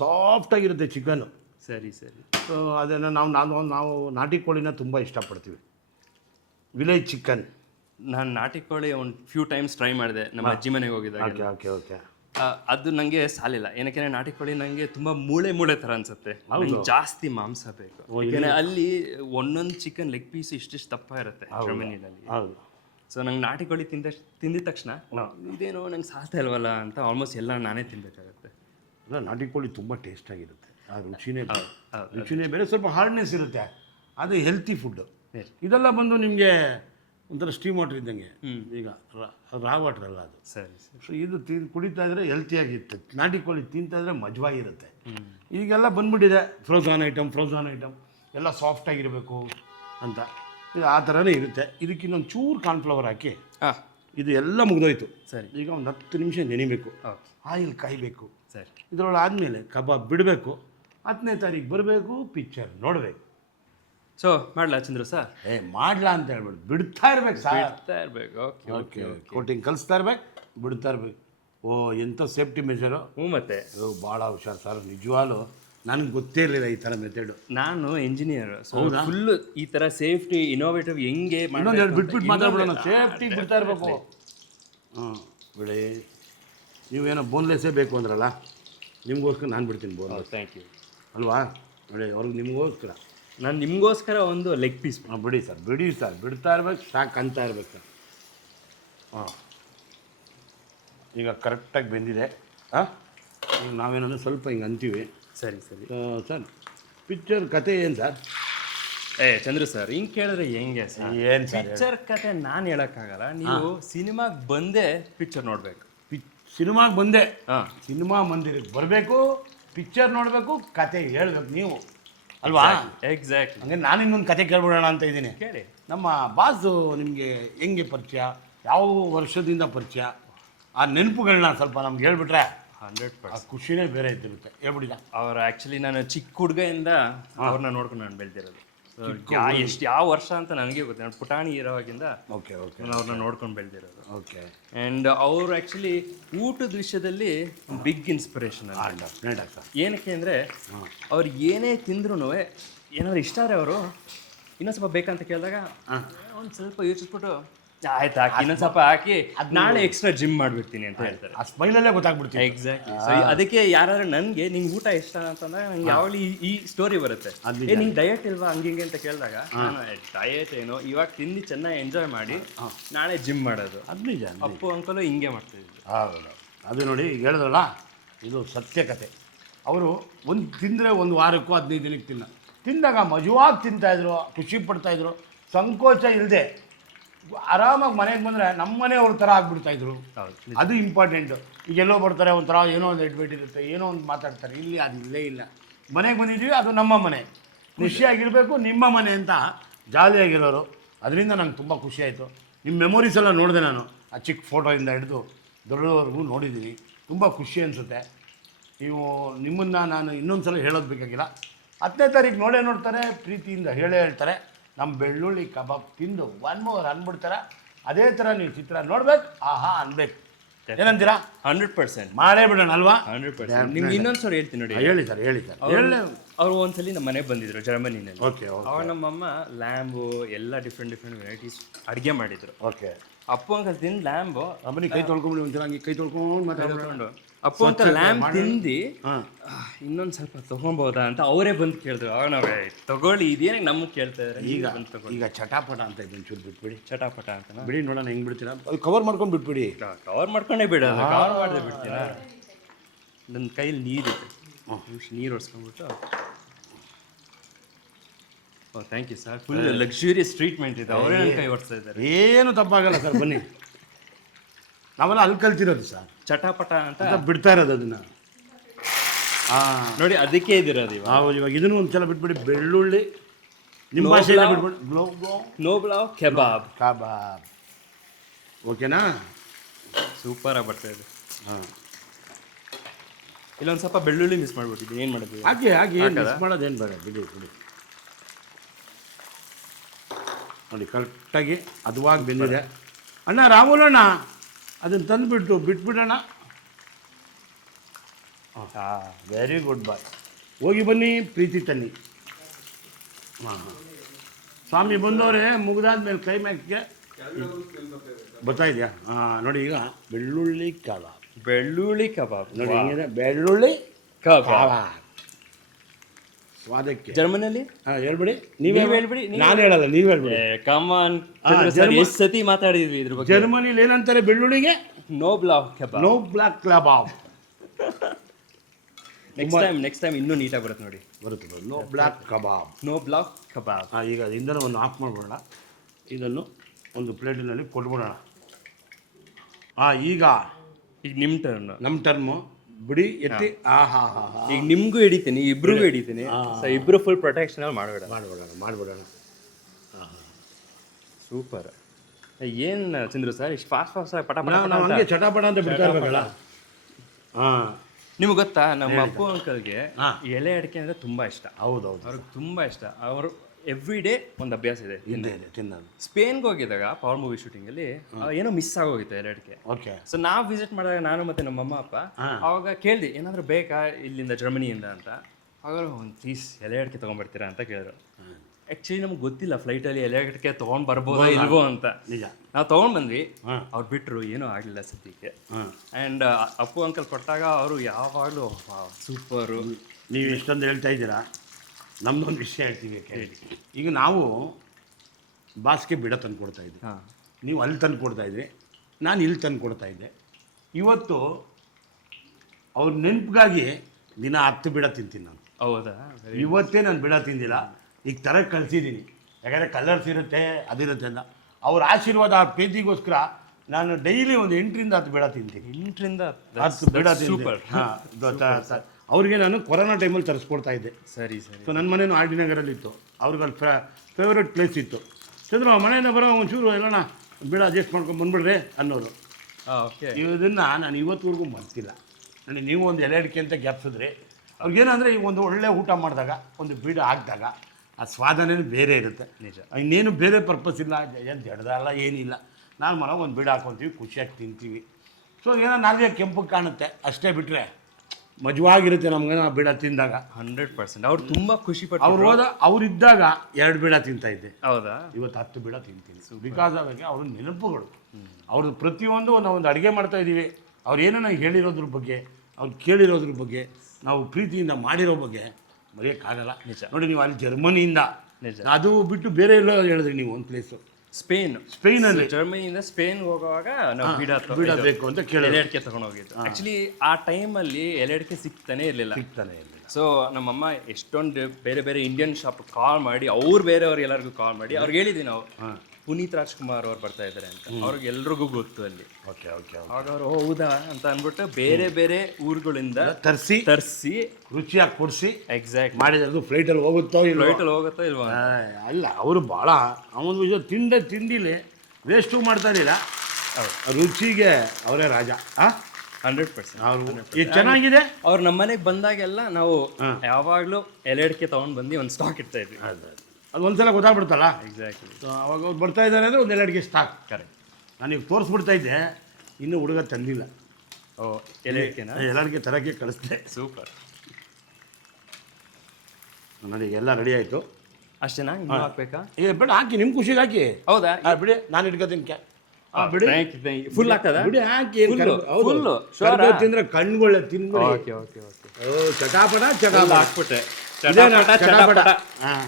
ಸಾಫ್ಟಾಗಿರುತ್ತೆ ಚಿಕನ್ನು. ಸರಿ ಸರಿ. ಸೊ ಅದನ್ನು ನಾವು ನಾಟಿ ಕೋಳಿನ ತುಂಬ ಇಷ್ಟಪಡ್ತೀವಿ, ವಿಲೇಜ್ ಚಿಕನ್. ನಾನು ನಾಟಿ ಕೋಳಿ ಒಂದು ಫ್ಯೂ ಟೈಮ್ಸ್ ಟ್ರೈ ಮಾಡಿದೆ ನಮ್ಮ ಅಜ್ಜಿ ಮನೆಗೆ ಹೋಗಿದ್ದಾಗ. Okay okay okay. ಅದು ನನಗೆ ಸಾಲಿಲ್ಲ, ಏನಕ್ಕೆ ನಾಟಿ ಕೋಳಿ ನನಗೆ ತುಂಬ ಮೂಳೆ ಥರ ಅನ್ಸುತ್ತೆ, ಜಾಸ್ತಿ ಮಾಂಸ ಬೇಕು. ಯಾಕೆಂದರೆ ಅಲ್ಲಿ ಒಂದೊಂದು ಚಿಕನ್ ಲೆಗ್ ಪೀಸ್ ಇಷ್ಟಿಷ್ಟು ದಪ್ಪ ಇರುತ್ತೆ ಜರ್ಮನಿನಲ್ಲಿ. ಹೌದು. ಸೊ ನಂಗೆ ನಾಟಿ ಕೋಳಿ ತಿಂದಿದ ತಕ್ಷಣ ಇದೇನೋ ನಂಗೆ ಸಾಲ್ತಾ ಇಲ್ವಲ್ಲ ಅಂತ ಆಲ್ಮೋಸ್ಟ್ ಎಲ್ಲ ನಾನೇ ತಿನ್ನಬೇಕಾಗತ್ತೆ. ನಾಟಿ ಕೋಳಿ ತುಂಬ ಟೇಸ್ಟಾಗಿರುತ್ತೆ, ಆ ರುಚಿನೇ ಬೇರೆ, ಸ್ವಲ್ಪ ಹಾರ್ಡ್ನೆಸ್ ಇರುತ್ತೆ, ಅದು ಹೆಲ್ತಿ ಫುಡ್ಡು. ಇದೆಲ್ಲ ಬಂದು ನಿಮಗೆ ಒಂಥರ ಸ್ಟೀಮ್ ವಾಟರ್ ಇದ್ದಂಗೆ, ಈಗ ರಾ ವಾಟರ್ ಅಲ್ಲ ಅದು. ಸರಿ ಸರಿ. ಸೊ ಇದು ಕುಡಿತಾ ಇದ್ರೆ ಹೆಲ್ತಿಯಾಗಿರುತ್ತೆ. ನಾಟಿ ಕೋಳಿ ತಿಂತಾ ಇದ್ರೆ ಮಜವಾಗಿರುತ್ತೆ. ಈಗೆಲ್ಲ ಬಂದ್ಬಿಟ್ಟಿದೆ ಫ್ರೋಝನ್ ಐಟಮ್ ಎಲ್ಲ ಸಾಫ್ಟಾಗಿರಬೇಕು ಅಂತ, ಇದು ಆ ಥರನೇ ಇರುತ್ತೆ. ಇದಕ್ಕೆ ಇನ್ನೊಂದು ಚೂರು ಕಾರ್ನ್ಫ್ಲವರ್ ಹಾಕಿ ಇದು ಎಲ್ಲ ಮುಗಿದೋಯ್ತು. ಸರಿ, ಈಗ ಒಂದು 10 ನಿಮಿಷ ನೆನಿಬೇಕು, ಆಯಿಲ್ ಕಾಯಬೇಕು. ಸರಿ, ಇದರೊಳಗೆ ಆದಮೇಲೆ ಕಬಾಬ್ ಬಿಡಬೇಕು. 10ನೇ ತಾರೀಕು ಬರಬೇಕು, ಪಿಕ್ಚರ್ ನೋಡಬೇಕು. ಸೊ ಮಾಡ್ಲಾ ಚಂದ್ರು ಸರ್? ಮಾಡ್ಲಾ ಅಂತ ಹೇಳ್ಬಿಟ್ಟು ಬಿಡ್ತಾ ಇರ್ಬೇಕು ಸರ್, ಬಿಡ್ತಾ ಇರ್ಬೇಕು. ಓಕೆ ಓಕೆ, ಕೋಟಿಂಗ್ ಕಲಿಸ್ತಾ ಇರ್ಬೇಕು, ಬಿಡ್ತಾ ಇರ್ಬೇಕು. ಎಂಥ ಸೇಫ್ಟಿ ಮೆಷರು. ಮತ್ತೆ ಭಾಳ ಹುಷಾರು ಸರ್, ನಿಜವಾಗ್ಲೂ ನನಗೆ ಗೊತ್ತೇ ಇರಲಿಲ್ಲ ಈ ಥರ ಮೆಥಡು. ನಾನು ಇಂಜಿನಿಯರ್, ಫುಲ್ಲು ಈ ಥರ ಸೇಫ್ಟಿ ಇನೋವೇಟಿವ್ ಹೆಂಗೆ ಬಿಟ್ಬಿಟ್ಟು ಮಾತಾಡ್ಬಿಡೋಣ. ಸೇಫ್ಟಿ ಬಿಡ್ತಾ ಇರಬೇಕು. ಬಿಡಿ, ನೀವೇನೋ ಬೋನ್ಲೆಸ್ಸೇ ಬೇಕು ಅಂದ್ರಲ್ಲ, ನಿಮಗೋಸ್ಕರ ನಾನು ಬಿಡ್ತೀನಿ ಬೋನ್ಲೆಸ್. Thank you. ಅಲ್ವಾ? ಬಿಡಿ, ಅವ್ರಿಗೆ ನಿಮಗೋಸ್ಕರ ನಾನು ನಿಮಗೋಸ್ಕರ ಒಂದು ಲೆಗ್ ಪೀಸ್. ಬಿಡಿ ಸರ್, ಬಿಡ್ತಾ ಇರ್ಬೇಕು, ಸಾಕು ಅಂತ ಇರ್ಬೇಕು ಸರ್. ಈಗ ಕರೆಕ್ಟಾಗಿ ಬೆಂದಿದೆ. ಈಗ ನಾವೇನಂದ್ರೆ ಸ್ವಲ್ಪ ಹಿಂಗೆ ಅಂತೀವಿ. ಸರಿ ಸರಿ ಸರ್, ಪಿಕ್ಚರ್ ಕತೆ ಏನು ಸರ್? ಚಂದ್ರು ಸರ್, ಹಿಂಗೆ ಕೇಳಿದ್ರೆ ಹೆಂಗೆ ಸರ್? ಏನು ಸರ್ ಪಿಕ್ಚರ್ ಕತೆ ನಾನು ಹೇಳೋಕ್ಕಾಗಲ್ಲ, ನೀವು ಸಿನಿಮಾಗೆ ಬಂದೇ ಪಿಕ್ಚರ್ ನೋಡಬೇಕು. ಸಿನಿಮಾಗೆ ಬಂದೆ, ಸಿನಿಮಾ ಮಂದಿರಕ್ಕೆ ಬರಬೇಕು, ಪಿಕ್ಚರ್ ನೋಡಬೇಕು, ಕತೆ ಹೇಳ್ಬೇಕು ನೀವು, ಅಲ್ವಾ? ಎಕ್ಸಾಕ್ಟ್. ಹಂಗೆ ನಾನು ಇನ್ನೊಂದು ಕತೆ ಕೇಳ್ಬಿಡೋಣ ಅಂತ ಇದ್ದೀನಿ. ಕೇಳಿ. ನಮ್ಮ ಬಾಸು ನಿಮಗೆ ಹೆಂಗೆ ಪರಿಚಯ, ಯಾವ ವರ್ಷದಿಂದ ಪರಿಚಯ, ಆ ನೆನಪುಗಳನ್ನ ಸ್ವಲ್ಪ ನಮ್ಗೆ ಹೇಳ್ಬಿಟ್ರೆ 100% ಖುಷಿನೇ ಬೇರೆ ಇದ್ದಿರುತ್ತೆ. ಹೇಳ್ಬಿಡಿದ ಅವ್ರು ಆ್ಯಕ್ಚುಲಿ ನಾನು ಚಿಕ್ಕ ಹುಡುಗಯಿಂದ ಅವ್ರನ್ನ ನೋಡ್ಕೊಂಡು ನಾನು ಬೆಳೆದಿರೋದು. ಯಾವ ವರ್ಷ ಅಂತ ನನಗೆ ಗೊತ್ತಿಲ್ಲ, ನಾನು ಪುಟಾಣಿ ಇರೋವಾಗಿಂದ ಓಕೆ ಓಕೆ ನಾನು ಅವ್ರನ್ನ ನೋಡ್ಕೊಂಡು ಬೆಳೆದಿರೋದು. ಓಕೆ. ಆ್ಯಂಡ್ ಅವರು ಆ್ಯಕ್ಚುಲಿ ಊಟದ ವಿಷಯದಲ್ಲಿ ಬಿಗ್ ಇನ್ಸ್ಪಿರೇಷನ್. ಏನಕ್ಕೆ ಅಂದರೆ ಅವ್ರು ಏನೇ ತಿಂದ್ರೂ ಏನಾದ್ರು ಇಷ್ಟ ಆದರೆ ಅವರು ಇನ್ನೊಂದು ಸ್ವಲ್ಪ ಬೇಕಂತ ಕೇಳಿದಾಗ ಒಂದು ಸ್ವಲ್ಪ ಯೋಚಿಸ್ಬಿಟ್ಟು ಆಯ್ತು ಹಾಕಿ, ಇನ್ನೊಂದು ಸ್ವಲ್ಪ ಹಾಕಿ, ನಾಳೆ ಎಕ್ಸ್ಟ್ರಾ ಜಿಮ್ ಮಾಡಿಬಿಡ್ತೀನಿ ಅಂತ ಹೇಳ್ತಾರೆ. ಆ ಸ್ಮೈಲಲ್ಲೇ ಗೊತ್ತಾಗ್ಬಿಡ್ತೀನಿ. ಎಕ್ಸಾಕ್ಟ್ಲಿ. ಸೊ ಅದಕ್ಕೆ ಯಾರು ನನಗೆ ನಿಂಗೆ ಊಟ ಇಷ್ಟ ಅಂತಂದಾಗ ನಂಗೆ ಯಾವಾಗಲೂ ಈ ಸ್ಟೋರಿ ಬರುತ್ತೆ. ನಿಂಗೆ ಡಯಟ್ ಇಲ್ವಾ ಹಂಗಿಂಗೆ ಅಂತ ಕೇಳಿದಾಗ ನಾನು ಡಯಟ್ ಏನೋ ಇವಾಗ ತಿಂದು ಚೆನ್ನಾಗಿ ಎಂಜಾಯ್ ಮಾಡಿ ನಾಳೆ ಜಿಮ್ ಮಾಡೋದು. ಅದು ನಿಜ. ಅಪ್ಪು ಅಂಕಲು ಹಿಂಗೆ ಮಾಡ್ತಿದ್ರು. ಹೌದು, ಅದು ನೋಡಿ ಹೇಳಿದ್ರಲ್ಲ, ಇದು ಸತ್ಯ ಕತೆ. ಅವರು ಒಂದು ತಿಂದರೆ 1 ವಾರಕ್ಕೂ 15 ದಿನಕ್ಕೆ ತಿಂದಾಗ ಮಜವಾಗಿ ತಿಂತಾಯಿದ್ರು, ಖುಷಿ ಪಡ್ತಾಯಿದ್ರು, ಸಂಕೋಚ ಇಲ್ಲದೆ ಆರಾಮಾಗಿ ಮನೆಗೆ ಬಂದರೆ ನಮ್ಮ ಮನೆಯವ್ರ ಥರ ಆಗ್ಬಿಡ್ತಾಯಿದ್ರು. ಹೌದು. ಅದು ಇಂಪಾರ್ಟೆಂಟು. ಈಗ ಎಲ್ಲೋ ಬರ್ತಾರೆ ಒಂಥರ ಏನೋ ಒಂದು ಎಡ್ವೈಟ್ ಇರುತ್ತೆ, ಏನೋ ಒಂದು ಮಾತಾಡ್ತಾರೆ. ಇಲ್ಲಿ ಅದು ಇಲ್ಲೇ ಇಲ್ಲ. ಮನೆಗೆ ಬಂದಿದ್ದೀವಿ, ಅದು ನಮ್ಮ ಮನೆ, ಖುಷಿಯಾಗಿರಬೇಕು, ನಿಮ್ಮ ಮನೆ ಅಂತ ಜಾಲಿಯಾಗಿರೋರು. ಅದರಿಂದ ನಂಗೆ ತುಂಬ ಖುಷಿಯಾಯಿತು. ನಿಮ್ಮ ಮೆಮೊರೀಸ್ ಎಲ್ಲ ನೋಡಿದೆ ನಾನು, ಆ ಚಿಕ್ಕ ಫೋಟೋಯಿಂದ ಹಿಡಿದು ದೊಡ್ಡವರೆಗೂ ನೋಡಿದ್ದೀವಿ. ತುಂಬ ಖುಷಿ ಅನಿಸುತ್ತೆ. ನೀವು ನಿಮ್ಮನ್ನು ನಾನು ಇನ್ನೊಂದು ಸಲ ಹೇಳೋದು ಬೇಕಾಗಿಲ್ಲ. 10ನೇ ತಾರೀಕು ನೋಡ್ತಾರೆ, ಪ್ರೀತಿಯಿಂದ ಹೇಳ್ತಾರೆ. ನಮ್ಮ ಬೆಳ್ಳುಳ್ಳಿ ಕಬಾಬ್ ತಿಂದು 1 more ಅಂದ್ಬಿಡ್ತಾರೆ. ಅದೇ ಥರ ನೀವು ಚಿತ್ರ ನೋಡ್ಬೇಕು, ಆಹಾ ಅನ್ಬೇಕು. ಏನಂತೀರಾ? 100% ಮಾಡೇ ಬಿಡೋಣ ಅಲ್ವಾ? 100%. ನಿಮ್ಗೆ ಇನ್ನೊಂದ್ಸಲ ಹೇಳ್ತೀನಿ ನೋಡಿ. ಹೇಳಿ ಸರ್, ಹೇಳಿ ಸರ್. ಅವ್ರು ಒಂದ್ಸಲಿ ನಮ್ಮ ಮನೆಗೆ ಬಂದಿದ್ರು ಜರ್ಮನಿನಲ್ಲಿ. ಓಕೆ ಅವಾಗ ನಮ್ಮಮ್ಮ ಲ್ಯಾಂಬು ಎಲ್ಲ ಡಿಫ್ರೆಂಟ್ ವೆರೈಟೀಸ್ ಅಡುಗೆ ಮಾಡಿದ್ರು. ಓಕೆ. ಅಪ್ಪು ಅಂಕಲ್ ತಿಂದು ಲ್ಯಾಂಬು ಬನ್ನಿ, ಕೈ ತೊಳ್ಕೊಂಬಿಡಿ ಒಂಥರ, ಹಂಗೆ ಕೈ ತೊಳ್ಕೊಂಡು ಮಾತಾಡ್ಕೊಂಡು. ಅಪ್ಪು ಅಂಕಲ್ ಲ್ಯಾಂಬ್ ತಿಂದು ಇನ್ನೊಂದು ಸ್ವಲ್ಪ ತೊಗೊಬೋದಾ ಅಂತ ಅವರೇ ಬಂದು ಕೇಳಿದ್ರು. ಅವಾಗ ನಾವೇ ತಗೊಳ್ಳಿ, ಇದೇನಾಗ ನಮಗೆ ಕೇಳ್ತಾ ಇದ್ದಾರೆ. ಈಗ ಚಟಾಪಟ ಅಂತ ಇದೆ, ಒಂಚೂರು ಬಿಟ್ಬಿಡಿ. ಚಟಾಪಟ ಅಂತ ಬಿಡಿ ನೋಡೋಣ ಹೆಂಗೆ ಬಿಡ್ತೀರಾ. ಅದು ಕವರ್ ಮಾಡ್ಕೊಂಡು ಬಿಟ್ಬಿಡಿ. ಕವರ್ ಮಾಡ್ಕೊಂಡೇ ಬಿಡೋದು, ಕವರ್ ಮಾಡದೆ ಬಿಡ್ತೀರಾ? ನನ್ನ ಕೈಯಲ್ಲಿ ನೀರಿದೆ, ನೀರು ಒರೆಸ್ಕೊಂಡ್ಬಿಟ್ಟು. Oh thank you sir. Full luxurious treatment ಇದೆ. ಅವರೇ ನನ್ನ ಕೈ ಒರೆಸ್ತಾ ಇದ್ದಾರೆ. ಏನು ತಪ್ಪಾಗಲ್ಲ ಸರ್, ಬನ್ನಿ. ನಾವೆಲ್ಲ ಅಲ್ಲಿ ಕಲ್ತಿರೋದು ಸರ್, ಚಟಾಪಟ ಅಂತ ಬಿಡ್ತಾ ಇರೋದು ಅದನ್ನು. ನೋಡಿ, ಅದಕ್ಕೆ ಇದಿರೋದು ಇವಾಗ ಇದನ್ನು ಒಂದ್ಸಲ ಬಿಟ್ಬಿಡಿ. ಬೆಳ್ಳುಳ್ಳಿ ನಿಮ್ಮ ಭಾಷೆಯಿಂದ ಬಿಟ್ಬಿಡಿ. ನೋಬ್ಲಾವ್ ಕೆಬಾಬ್. ಕಬಾಬ್ ಓಕೆನಾ? ಸೂಪರಾಗಿ ಬರ್ತಾ ಇದೆ. ಇಲ್ಲೊಂದು ಸ್ವಲ್ಪ ಬೆಳ್ಳುಳ್ಳಿ ಮಿಸ್ ಮಾಡಿಬಿಟ್ಟಿದ್ದೀನಿ. ಏನು ಮಾಡೋದು? ಹಾಗೆ ಮಿಸ್ ಮಾಡೋದೇನು ಬೇಡ, ಬಿಡಿ ಬಿಡಿ. ನೋಡಿ ಕರೆಕ್ಟಾಗಿ ಅದುವಾಗಿ ಬೆಂದಿದೆ. ಅಣ್ಣ ರಾಮುಲಣ್ಣ, ಅದನ್ನು ತಂದುಬಿಟ್ಟು ಬಿಟ್ಬಿಡೋಣ. ವೆರಿ ಗುಡ್ ಬಾಯ್. ಹೋಗಿ ಬನ್ನಿ, ಪ್ರೀತಿ ತನ್ನಿ. ಸ್ವಾಮಿ ಬಂದವರೇ, ಮುಗಿದಾದ್ಮೇಲೆ ಕ್ಲೈಮ್ಯಾಕ್ಸ್ಗೆ ಬರ್ತಾ ಇದೆಯಾ? ನೋಡಿ, ಈಗ ಬೆಳ್ಳುಳ್ಳಿ ಕಬಾಬ್. ಬೆಳ್ಳುಳ್ಳಿ ಕಬಾಬ್ ನೋಡಿ ಹೆಂಗಿದೆ, ಬೆಳ್ಳುಳ್ಳಿ ಕಬಾಬ್. ಸ್ವಾದಕ್ಕೆ ಜರ್ಮನಿಯಲ್ಲಿ ಹೇಳ್ಬಿಡಿ. ನೀವೇ ಹೇಳ್ಬಿಡಿ. ನಾನು ಹೇಳಲ್ಲ, ನೀವು ಹೇಳ್ಬಿಡಿ. ಕಮಾನ್, ಎಷ್ಟು ಸತಿ ಮಾತಾಡಿದ್ವಿ ಇದ್ರ ಬಗ್ಗೆ. ಜರ್ಮನಿಲಿ ಏನಂತಾರೆ ಬೆಳ್ಳುಳ್ಳಿಗೆ? ನೋಬ್ಲಾವ್ ಕೆಬಾಬ್. ನೋಬ್ಲಾಕ್ ಕಬಾಬ್. ನೆಕ್ಸ್ಟ್ ಟೈಮ್ ಇನ್ನೂ ನೀಟಾಗಿ ಬರುತ್ತೆ ನೋಡಿ. ಬರುತ್ತೆ ನೋಬ್ಲಾಕ್ ಕಬಾಬ್. ನೋಬ್ಲಾವ್ ಕಬಾಬ್. ಈಗ ಇಂಧನ ಒಂದು ಆಫ್ ಮಾಡ್ಬಿಡೋಣ. ಇದನ್ನು ಒಂದು ಪ್ಲೇಟಿನಲ್ಲಿ ಕೊಟ್ಬಿಡೋಣ. ಈಗ ನಿಮ್ಮ ಟರ್ನ್. ನಮ್ಮ ಟರ್ಮು. ಬಿಡಿ, ಎತ್ತಿ. ಈಗ ನಿಮ್ಗೂ ಹಿಡಿತೀನಿ, ಇಬ್ರಿಗೂ ಹಿಡಿತೀನಿ. ಇಬ್ರು ಫುಲ್ ಪ್ರೊಟೆಕ್ಷನ್ ಮಾಡ್ಬಿಡೋಣ. ಸೂಪರ್. ಏನು ಚಂದ್ರು ಸರ್, ಇಷ್ಟು ಫಾಸ್ಟ್ ಪಟ ಹಂಗೆ ಚಟಾಪಟ ಅಂತ ಬಿಡ್ತಾ ಇರ್ಬೇಕಲ್ಲ. ನಿಮ್ಗೆ ಗೊತ್ತಾ, ನಮ್ಮ ಅಪ್ಪು ಅಂಕಲ್ಗೆ ಎಲೆ ಅಡಿಕೆ ಅಂದರೆ ತುಂಬ ಇಷ್ಟ. ಹೌದೌದು, ಅವ್ರಿಗೆ ತುಂಬ ಇಷ್ಟ. ಅವರು ಎವ್ರಿ ಡೇ ಒಂದು ಅಭ್ಯಾಸ ಇದೆ ತಿನ್ನೋದು. ಸ್ಪೇನ್ಗೆ ಹೋಗಿದ್ದಾಗ ಪವರ್ ಮೂವಿ ಶೂಟಿಂಗಲ್ಲಿ ಏನೋ ಮಿಸ್ ಆಗೋಗಿತ್ತು ಎಲೆ ಅಡಿಕೆ. ಓಕೆ. ಸೊ ನಾವು ವಿಸಿಟ್ ಮಾಡಿದಾಗ ನಾನು ಮತ್ತೆ ನಮ್ಮ ಅಮ್ಮ ಅಪ್ಪ ಅವಾಗ ಕೇಳಿದೆ, ಏನಾದರೂ ಬೇಕಾ ಇಲ್ಲಿಂದ ಜರ್ಮನಿಯಿಂದ ಅಂತ. ಆವಾಗ ಒಂದು ಪೀಸ್ ಎಲೆ ಅಡಿಕೆ ತೊಗೊಂಡ್ಬರ್ತೀರಾ ಅಂತ ಕೇಳಿದ್ರು. ಆ್ಯಕ್ಚುಲಿ ನಮ್ಗೆ ಗೊತ್ತಿಲ್ಲ ಫ್ಲೈಟಲ್ಲಿ ಎಲೆ ಅಡಿಕೆ ತೊಗೊಂಡು ಬರ್ಬೋದಾ ಇಲ್ವೋ ಅಂತ. ನಿಜ. ನಾವು ತೊಗೊಂಡು ಬಂದ್ವಿ, ಅವ್ರು ಬಿಟ್ಟರು, ಏನೂ ಆಗಲಿಲ್ಲ ಸದ್ಯಕ್ಕೆ. ಆ್ಯಂಡ್ ಅಪ್ಪು ಅಂಕಲ್ ಕೊಟ್ಟಾಗ ಅವರು ಯಾವಾಗಲೂ ಸೂಪರು. ನೀವು ಇಷ್ಟೊಂದು ಹೇಳ್ತಾ ಇದ್ದೀರಾ, ನಮ್ಮದೊಂದು ವಿಷಯ ಹೇಳ್ತೀವಿ ಕೇಳಿ. ಈಗ ನಾವು ಬಾಸ್ಗೆ ಬಿಡ ತಂದು ಕೊಡ್ತಾ ಇದ್ವಿ, ನೀವು ಅಲ್ಲಿ ತಂದು ಕೊಡ್ತಾ ಇದ್ರಿ, ನಾನು ಇಲ್ಲಿ ತಂದು ಕೊಡ್ತಾ ಇದ್ದೆ. ಇವತ್ತು ಅವ್ರ ನೆನಪಿಗಾಗಿ ದಿನ 10 ಬಿಡ ತಿಂತೀನಿ ನಾನು. ಹೌದಾ? ಇವತ್ತೇ ನಾನು ಬಿಡ ತಿಂದಿಲ್ಲ, ಈಗ ತರಕ್ಕೆ ಕಳಿಸಿದ್ದೀನಿ. ಯಾಕಂದರೆ ಕಲರ್ಸ್ ಇರುತ್ತೆ, ಅದಿರುತ್ತೆ ಅಂತ. ಅವ್ರ ಆಶೀರ್ವಾದ, ಆ ಪ್ರೀತಿಗೋಸ್ಕರ ನಾನು ಡೈಲಿ ಒಂದು 8ರಿಂದ 10 ಬಿಡ ತಿಂತೀನಿ. 8ರಿಂದ 10 ಬಿಡ ತಿಂತೀನಿ. ಅವ್ರಿಗೆ ನಾನು ಕೊರೋನಾ ಟೈಮಲ್ಲಿ ತರಿಸ್ಕೊಡ್ತಾ ಇದ್ದೆ. ಸರಿ. ಸೊ ನನ್ನ ಮನೇನು ಆರ್ ಡಿ ನಗರಲ್ಲಿತ್ತು. ಅವ್ರಿಗೆ ಅಲ್ಲಿ ಫೇವ್ರೇಟ್ ಪ್ಲೇಸ್ ಇತ್ತು. ಚಂದ್ರ ಮನೆಯಿಂದ ಬರೋ ಒಂಚೂರು ಎಲ್ಲಣ್ಣ ಬಿಡ ಅಡ್ಜಸ್ಟ್ ಮಾಡ್ಕೊಂಡು ಬಂದ್ಬಿಡ್ರಿ ಅನ್ನೋರು. ಇದನ್ನು ನಾನು ಇವತ್ತುವರೆಗೂ ಮರ್ತಿಲ್ಲ. ನನಗೆ ನೀವು ಒಂದು ಎಲೆ ಅಡಿಕೆ ಅಂತ ಗ್ಯಾಪ್ಸಿದ್ರಿ. ಅವ್ರಿಗೇನಂದರೆ ಈಗ ಒಂದು ಒಳ್ಳೆ ಊಟ ಮಾಡಿದಾಗ, ಒಂದು ಬೀಡ ಹಾಕಿದಾಗ ಆ ಸ್ವಾದನೇ ಬೇರೆ ಇರುತ್ತೆ. ನಿಜ. ಇನ್ನೇನು ಬೇರೆ ಪರ್ಪಸ್ ಇಲ್ಲ, ಏನು ಜಡ್ದಲ್ಲ, ಏನಿಲ್ಲ. ನಾನು ಮನೆಗೆ ಒಂದು ಬೀಡ ಹಾಕ್ಕೊತೀವಿ, ಖುಷಿಯಾಗಿ ತಿಂತೀವಿ. ಸೊ ಏನೋ ನಾಲ್ಗೆ ಕೆಂಪಗೆ ಕಾಣುತ್ತೆ ಅಷ್ಟೇ, ಬಿಟ್ಟರೆ ಮಜವಾಗಿರುತ್ತೆ ನಮ್ಗೆ ಆ ಬೀಡ ತಿಂದಾಗ. 100%. ಅವ್ರು ತುಂಬ ಖುಷಿ ಪಟ್ಟು. ಅವ್ರಿದ್ದಾಗ 2 ಬೀಡ ತಿಂತಾಯಿದ್ದೆ. ಹೌದಾ? ಇವತ್ತು 10 ಬೀಡ ತಿಂತೀನಿ. ಬಿಕಾಸ್ ಆಗಿ ಅವ್ರ ನೆನಪುಗಳು, ಅವ್ರದ್ದು ಪ್ರತಿಯೊಂದು ನಾವು ಒಂದು ಅಡುಗೆ ಮಾಡ್ತಾಯಿದ್ದೀವಿ, ಅವ್ರು ಏನೋ ನಾವು ಹೇಳಿರೋದ್ರ ಬಗ್ಗೆ, ಅವ್ರು ಕೇಳಿರೋದ್ರ ಬಗ್ಗೆ, ನಾವು ಪ್ರೀತಿಯಿಂದ ಮಾಡಿರೋ ಬಗ್ಗೆ ಮರೆಯೋಕ್ಕಾಗಲ್ಲ. ನಿಜ. ನೋಡಿ, ನೀವು ಅಲ್ಲಿ ಜರ್ಮನಿಯಿಂದ, ಅದು ಬಿಟ್ಟು ಬೇರೆ ಎಲ್ಲೋ ಹೇಳಿದ್ರಿ ನೀವು ಒಂದು ಪ್ಲೇಸು, ಸ್ಪೇನಲ್ಲಿ. ಜರ್ಮನಿಯಿಂದ ಸ್ಪೇನ್ಗೆ ಹೋಗುವಾಗ ನಾವು ಬೀಡ ಬೇಕು ಅಂತ ಕೇಳಿ ಎಲೆ ಅಡಿಕೆ ತಗೊಂಡು ಹೋಗಿದ್ದು. ಆ್ಯಕ್ಚುಲಿ ಆ ಟೈಮಲ್ಲಿ ಎಲೆ ಅಡಿಕೆ ಸಿಗ್ತಾನೆ ಇರಲಿಲ್ಲ. ಸೊ ನಮ್ಮಮ್ಮ ಎಷ್ಟೊಂದು ಬೇರೆ ಬೇರೆ ಇಂಡಿಯನ್ ಶಾಪ್ ಕಾಲ್ ಮಾಡಿ, ಅವ್ರು ಬೇರೆಯವ್ರಿಗೆ ಎಲ್ಲರಿಗೂ ಕಾಲ್ ಮಾಡಿ ಅವ್ರಿಗೆ ಹೇಳಿದ್ವಿ ನಾವು, ಪುನೀತ್ ರಾಜ್ಕುಮಾರ್ ಅವ್ರು ಬರ್ತಾ ಇದ್ದಾರೆ ಅಂತ ಅವ್ರಿಗೆ ಎಲ್ರಿಗೂ ಗೊತ್ತು ಅಲ್ಲಿ. ಓಕೆ ಓಕೆ ಅವಾಗ ಅವರು ಹೌದಾ ಅಂತ ಅಂದ್ಬಿಟ್ಟು ಬೇರೆ ಬೇರೆ ಊರುಗಳಿಂದ ತರಿಸಿ ರುಚಿಯಾಗಿ ಕೊಡಿಸಿ ಎಕ್ಸಾಕ್ಟ್ ಮಾಡಿರೋದು ಫ್ಲೈಟಲ್ಲಿ ಹೋಗುತ್ತೋ ಇಲ್ಲ ಫ್ಲೈಟಲ್ಲಿ ಹೋಗುತ್ತೋ ಇಲ್ವಾ ಅಲ್ಲ ಅವರು ಭಾಳ ಅವನ ವಿಷಯ ತಿಂಡಿಲಿ ವೇಸ್ಟು ಮಾಡ್ತಾ ಇರಲಿಲ್ಲ. ರುಚಿಗೆ ಅವರೇ ರಾಜ. 100%. ಇದು ಚೆನ್ನಾಗಿದೆ. ಅವ್ರು ನಮ್ಮ ಮನೆಗೆ ಬಂದಾಗೆಲ್ಲ ನಾವು ಯಾವಾಗಲೂ ಎಲೆ ಅಡಿಕೆ ತೊಗೊಂಡು ಬಂದು ಒಂದು ಸ್ಟಾಕ್ ಇಡ್ತಾ ಇದ್ವಿ. ಅದು ಒಂದ್ಸಲ ಗೊತ್ತಾಗ್ಬಿಡ್ತಲ್ಲ. ಎಕ್ಸಾಕ್ಟ್ಲಿ. ಅವಾಗ ಅವ್ರು ಬರ್ತಾ ಇದ್ದಾರೆ ಅಂದರೆ ಒಂದು ಎಲೆ ಅಡಿಕೆ ಸ್ಟಾಕ್. ಕರೆಕ್ಟ್. ನಾನೀಗ ತೋರಿಸ್ಬಿಡ್ತಾ ಇದ್ದೆ, ಇನ್ನೂ ಹುಡುಗ ತಂದಿಲ್ಲ. ಓ ಎಲೆ ಅಡಿಕೆನಾ? ಎಲೆ ಅಡಿಕೆ ತರಕ್ಕೆ ಕಳಿಸ್ದೆ. ಸೂಪರ್. ನೋಡಿ ಎಲ್ಲ ರೆಡಿ ಆಯಿತು. ಅಷ್ಟೇನಾ? ಇನ್ನೂ ಹಾಕ್ಬೇಕಾ? ಬೇಡ, ಹಾಕಿ ನಿಮ್ಮ ಖುಷಿಗೆ ಹಾಕಿ. ಹೌದಾ? ಬಿಡಿ, ನಾನು ಇಟ್ಕೋತೀನಿ. ಬಿಡಿ, ಫುಲ್ ಹಾಕದ? ಬಿಡಿ, ಹಾಕಿ. ಫುಲ್ಲು ತಿಂದ್ರೆ ಕಣ್ಗೊಳ್ಳೆ ತಿನ್ಬಿಡಿ. Okay okay okay. ಓ ಚಟಾಪಟ ಹಾಕ್ಬಿಟ್ಟೆ. ಚಟಾಪಟ. ಹಾಂ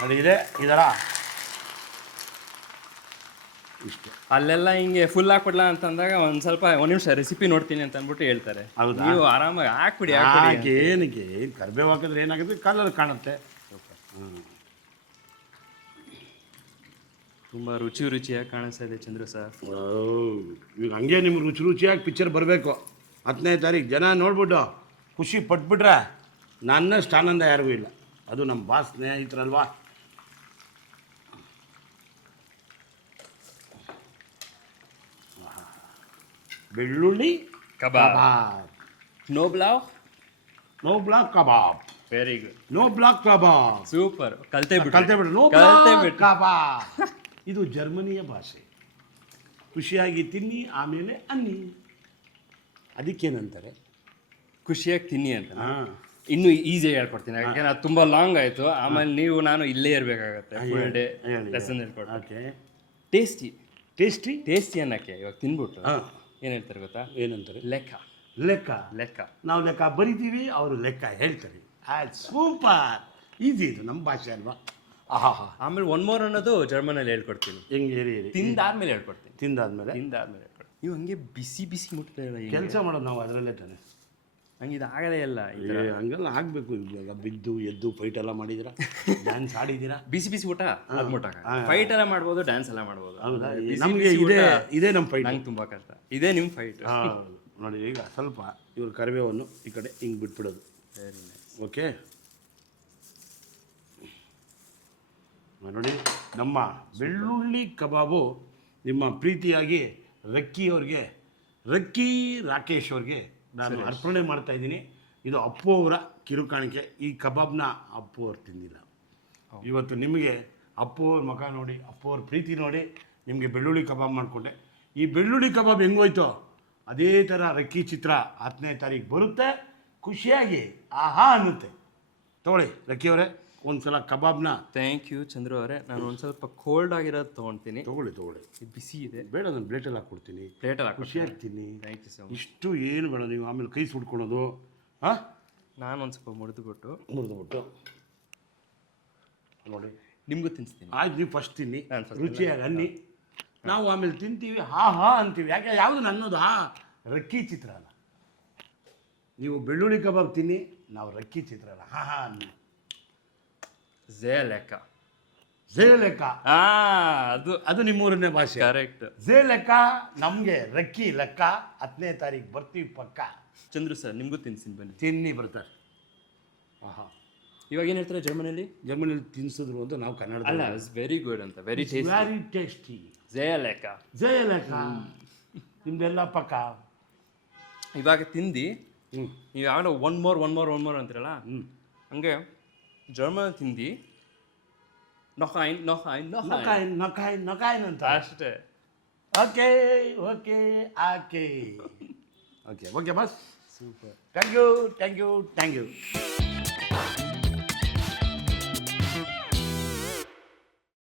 ನೋಡಿ, ಇದೆ ಇದರ ಇಷ್ಟು. ಅಲ್ಲೆಲ್ಲ ಹಿಂಗೆ ಫುಲ್ ಹಾಕ್ಬಿಡ್ಲಾ ಅಂತಂದಾಗ ಒಂದು ನಿಮಿಷ ರೆಸಿಪಿ ನೋಡ್ತೀನಿ ಅಂತ ಅಂದ್ಬಿಟ್ಟು ಹೇಳ್ತಾರೆ. ಹೌದಾ? ನೀವು ಆರಾಮಾಗಿ ಹಾಕ್ಬಿಡಿ. ಏನಕ್ಕೆ ಕರಿಬೇವು ಹಾಕಿದ್ರೆ ಏನಾಗುತ್ತೆ, ಕಲರ್ ಕಾಣುತ್ತೆ. ತುಂಬ ರುಚಿಯಾಗಿ ಕಾಣಿಸ್ತಾ ಇದೆ ಚಂದ್ರು ಸರ್. ಈಗ ಹಂಗೆ ನಿಮ್ಗೆ ರುಚಿಯಾಗಿ ಪಿಕ್ಚರ್ ಬರಬೇಕು. 10ನೇ ತಾರೀಕು ಜನ ನೋಡ್ಬಿಟ್ಟು ಖುಷಿ ಪಟ್ಬಿಟ್ರೆ ನನ್ನಷ್ಟು ಆನಂದ ಯಾರಿಗೂ ಇಲ್ಲ. ಅದು ನಮ್ಮ ಬಾಸ್ ಸ್ನೇಹಿತರಲ್ವಾ. ಬೆಳ್ಳುಳ್ಳಿ ಕಬಾಬ್. ನೋ ಬ್ಲಾಕ್ ಕಬಾಬ್. Very good. ನೋ ಬ್ಲಾಕ್ ಕಬಾಬ್. ಸೂಪರ್. ಕಲ್ತೆ ಬಿಟ್ಟು ನೋ ಬ್ಲಾಕ್ ಕಬಾಬ್. ಇದು ಜರ್ಮನಿಯ ಭಾಷೆ. ಖುಷಿಯಾಗಿ ತಿನ್ನಿ, ಆಮೇಲೆ ಅನ್ನಿ. ಅದಕ್ಕೇನಂತಾರೆ? ಖುಷಿಯಾಗಿ ತಿನ್ನಿ ಅಂತ. ಹಾಂ, ಇನ್ನೂ ಈಸಿಯಾಗಿ ಹೇಳ್ಕೊಡ್ತೀನಿ. ಯಾಕೆಂದ್ರೆ ಅದು ತುಂಬ ಲಾಂಗ್ ಆಯಿತು. ಆಮೇಲೆ ನೀವು ನಾನು ಇಲ್ಲೇ ಇರಬೇಕಾಗತ್ತೆ ಫುಲ್ ಡೇ ಲೆಸನ್ ಹೇಳ್ಕೊಡ್ತೀನಿ. ಓಕೆ. ಟೇಸ್ಟಿ ಅನ್ನಕ್ಕೆ ಇವಾಗ ತಿನ್ಬಿಟ್ಟು ಏನು ಹೇಳ್ತಾರೆ ಗೊತ್ತಾ? ಏನಂತಾರೆ? ಲೆಕ್ಕ. ನಾವು ಲೆಕ್ಕ ಬರಿತೀವಿ, ಅವರು ಲೆಕ್ಕ ಹೇಳ್ತಾರೆ. ಸೂಪರ್. ಈಸಿ ಇದು ನಮ್ಮ ಭಾಷೆ ಅಲ್ವಾ. ಆಹಾ. ಆಮೇಲೆ ಒನ್ ಮೋರ್ ಅನ್ನೋದು ಜರ್ಮನಲ್ಲಿ ಹೇಳ್ಕೊಡ್ತೀನಿ. ಹೆಂಗೆ ಹೇರಿ ತಿಂದಾದ್ಮೇಲೆ ಹೇಳ್ಕೊಡ್ತೀನಿ. ತಿಂದಾದ್ಮೇಲೆ ಹೇಳ್ಕೊಡ್ತೀನಿ. ನೀವು ಹಂಗೆ ಬಿಸಿ ಮುಟ್ತಾ ಇಲ್ಲ. ಕೆಲಸ ಮಾಡೋದು ನಾವು ಅದರಲ್ಲೇ ತಾನೆ. ಹಂಗೆ ಇದು ಆಗದೇ ಇಲ್ಲ. ಹಂಗೆಲ್ಲ ಆಗಬೇಕು. ಇವಾಗ ಬಿದ್ದು ಎದ್ದು ಫೈಟ್ ಎಲ್ಲ ಮಾಡಿದ್ದೀರಾ, ಡ್ಯಾನ್ಸ್ ಆಡಿದ್ದೀರಾ. ಬಿಸಿ ಊಟ ಅದು ಮುಟ್ಟಾಗ ಫೈಟ್ ಎಲ್ಲ ಮಾಡ್ಬೋದು, ಡ್ಯಾನ್ಸ್ ಎಲ್ಲ ಮಾಡ್ಬೋದು. ಹೌದಾ? ನಮಗೆ ಇದೇ ನಮ್ಮ ಫೈಟ್. ನಂಗೆ ತುಂಬ ಕಷ್ಟ. ಇದೇ ನಿಮ್ಮ ಫೈಟ್. ನೋಡಿ, ಈಗ ಸ್ವಲ್ಪ ಇವ್ರ ಕರಿಬೇವನ್ನು ಈ ಕಡೆ ಹಿಂಗೆ ಬಿಟ್ಬಿಡೋದು. Very nice. ಓಕೆ. ನೋಡಿ, ನಮ್ಮ ಬೆಳ್ಳುಳ್ಳಿ ಕಬಾಬು ನಿಮ್ಮ ಪ್ರೀತಿಯಾಗಿ ರಕ್ಕಿ ರಾಕೇಶ್ ಅವ್ರಿಗೆ ನಾನು ಅರ್ಪಣೆ ಮಾಡ್ತಾ ಇದ್ದೀನಿ. ಇದು ಅಪ್ಪು ಅವರ ಕಿರುಕಾಣಿಕೆ. ಈ ಕಬಾಬ್ನ ಅಪ್ಪು ಅವ್ರು ತಿಂದಿಲ್ಲ. ಇವತ್ತು ನಿಮಗೆ ಅಪ್ಪು ಅವ್ರ ಮುಖ ನೋಡಿ, ಅಪ್ಪು ಅವ್ರ ಪ್ರೀತಿ ನೋಡಿ ನಿಮಗೆ ಬೆಳ್ಳುಳ್ಳಿ ಕಬಾಬ್ ಮಾಡಿಕೊಂಡೆ. ಈ ಬೆಳ್ಳುಳ್ಳಿ ಕಬಾಬ್ ಹೆಂಗೋಯ್ತು ಅದೇ ಥರ ರಕ್ಕಿ ಚಿತ್ರ 10ನೇ ತಾರೀಕು ಬರುತ್ತೆ. ಖುಷಿಯಾಗಿ ಆಹಾ ಅನ್ನುತ್ತೆ. ತೊಗೊಳ್ಳಿ ರಕ್ಕಿಯವರೇ, ಒಂದು ಸಲ ಕಬಾಬ್ನ. ಥ್ಯಾಂಕ್ ಯು ಚಂದ್ರು ಅವರೇ. ನಾನು ಒಂದು ಸ್ವಲ್ಪ ಕೋಲ್ಡ್ ಆಗಿರೋದು ತೊಗೊಳ್ತೀನಿ. ತೊಗೊಳ್ಳಿ. ಇದು ಬಿಸಿ ಇದೆ. ಬೇಡ, ನಾನು ಪ್ಲೇಟಲ್ಲಿ ಹಾಕ್ಕೊಡ್ತೀನಿ. ಖುಷಿಯಾಗಿ ತಿನ್ನಿ. Thank you so much. ಇಷ್ಟು ಏನು ಬೇಡ, ನೀವು ಆಮೇಲೆ ಕೈ ಸುಡ್ಕೊಳೋದು. ಹಾಂ, ನಾನು ಒಂದು ಸ್ವಲ್ಪ ಮುರಿದುಬಿಟ್ಟು ನೋಡಿ ನಿಮಗೂ ತಿನ್ನಿಸ್ತೀನಿ. ಆಯ್ತು, ನೀವು ಫಸ್ಟ್ ತಿನ್ನಿ, ರುಚಿಯಾಗಿ ಅನ್ನಿ. ನಾವು ಆಮೇಲೆ ತಿಂತೀವಿ, ಹಾ ಅಂತೀವಿ. ಯಾಕೆ ಯಾವುದು ನನ್ನದು ರಕ್ಕಿ ಚಿತ್ರ ಅಲ್ಲ. ನೀವು ಬೆಳ್ಳುಳ್ಳಿ ಕಬಾಬ್ ತಿನ್ನಿ, ನಾವು ರಕ್ಕಿ ಚಿತ್ರ ಅಲ್ಲ ಅನ್ನಿ. ಲೆಕ್ಕ. ಅದು ನಿಮ್ಮೂರನ್ನೇ ಭಾಷೆ. ಕರೆಕ್ಟ್. ಲೆಕ್ಕ. ನಮಗೆ ರಕ್ಕಿ ಲೆಕ್ಕ. 10ನೇ ತಾರೀಕು ಬರ್ತೀವಿ ಪಕ್ಕ. ಚಂದ್ರು ಸರ್, ನಿಮಗೂ ತಿನ್ನಿಸ್ತೀನಿ, ಬನ್ನಿ. ತಿನ್ನಿ ಬರ್ತಾರೆ. ಇವಾಗ ಏನು ಹೇಳ್ತಾರೆ ಜರ್ಮನಿಯಲ್ಲಿ ತಿನ್ಸಿದ್ರು ಅಂತ ನಾವು ಕನ್ನಡ ಅಲ್ಲ. ವೆರಿ ಗುಡ್ ಅಂತ. Very tasty. ಲೆಕ್ಕ. ನಿಮ್ದೆಲ್ಲ ಪಕ್ಕ. ಇವಾಗ ತಿಂದು ನೀವು ಯಾವಾಗಲೂ ಒನ್ ಮೋರ್ ಅಂತೀರಲ್ಲ, ಹಂಗೆ ಜರ್ಮನ್ ತಿಂದು ನೊಕಾಯಿನ್ ಅಂತ ಅಷ್ಟೇ. Okay boss. Super. Thank you.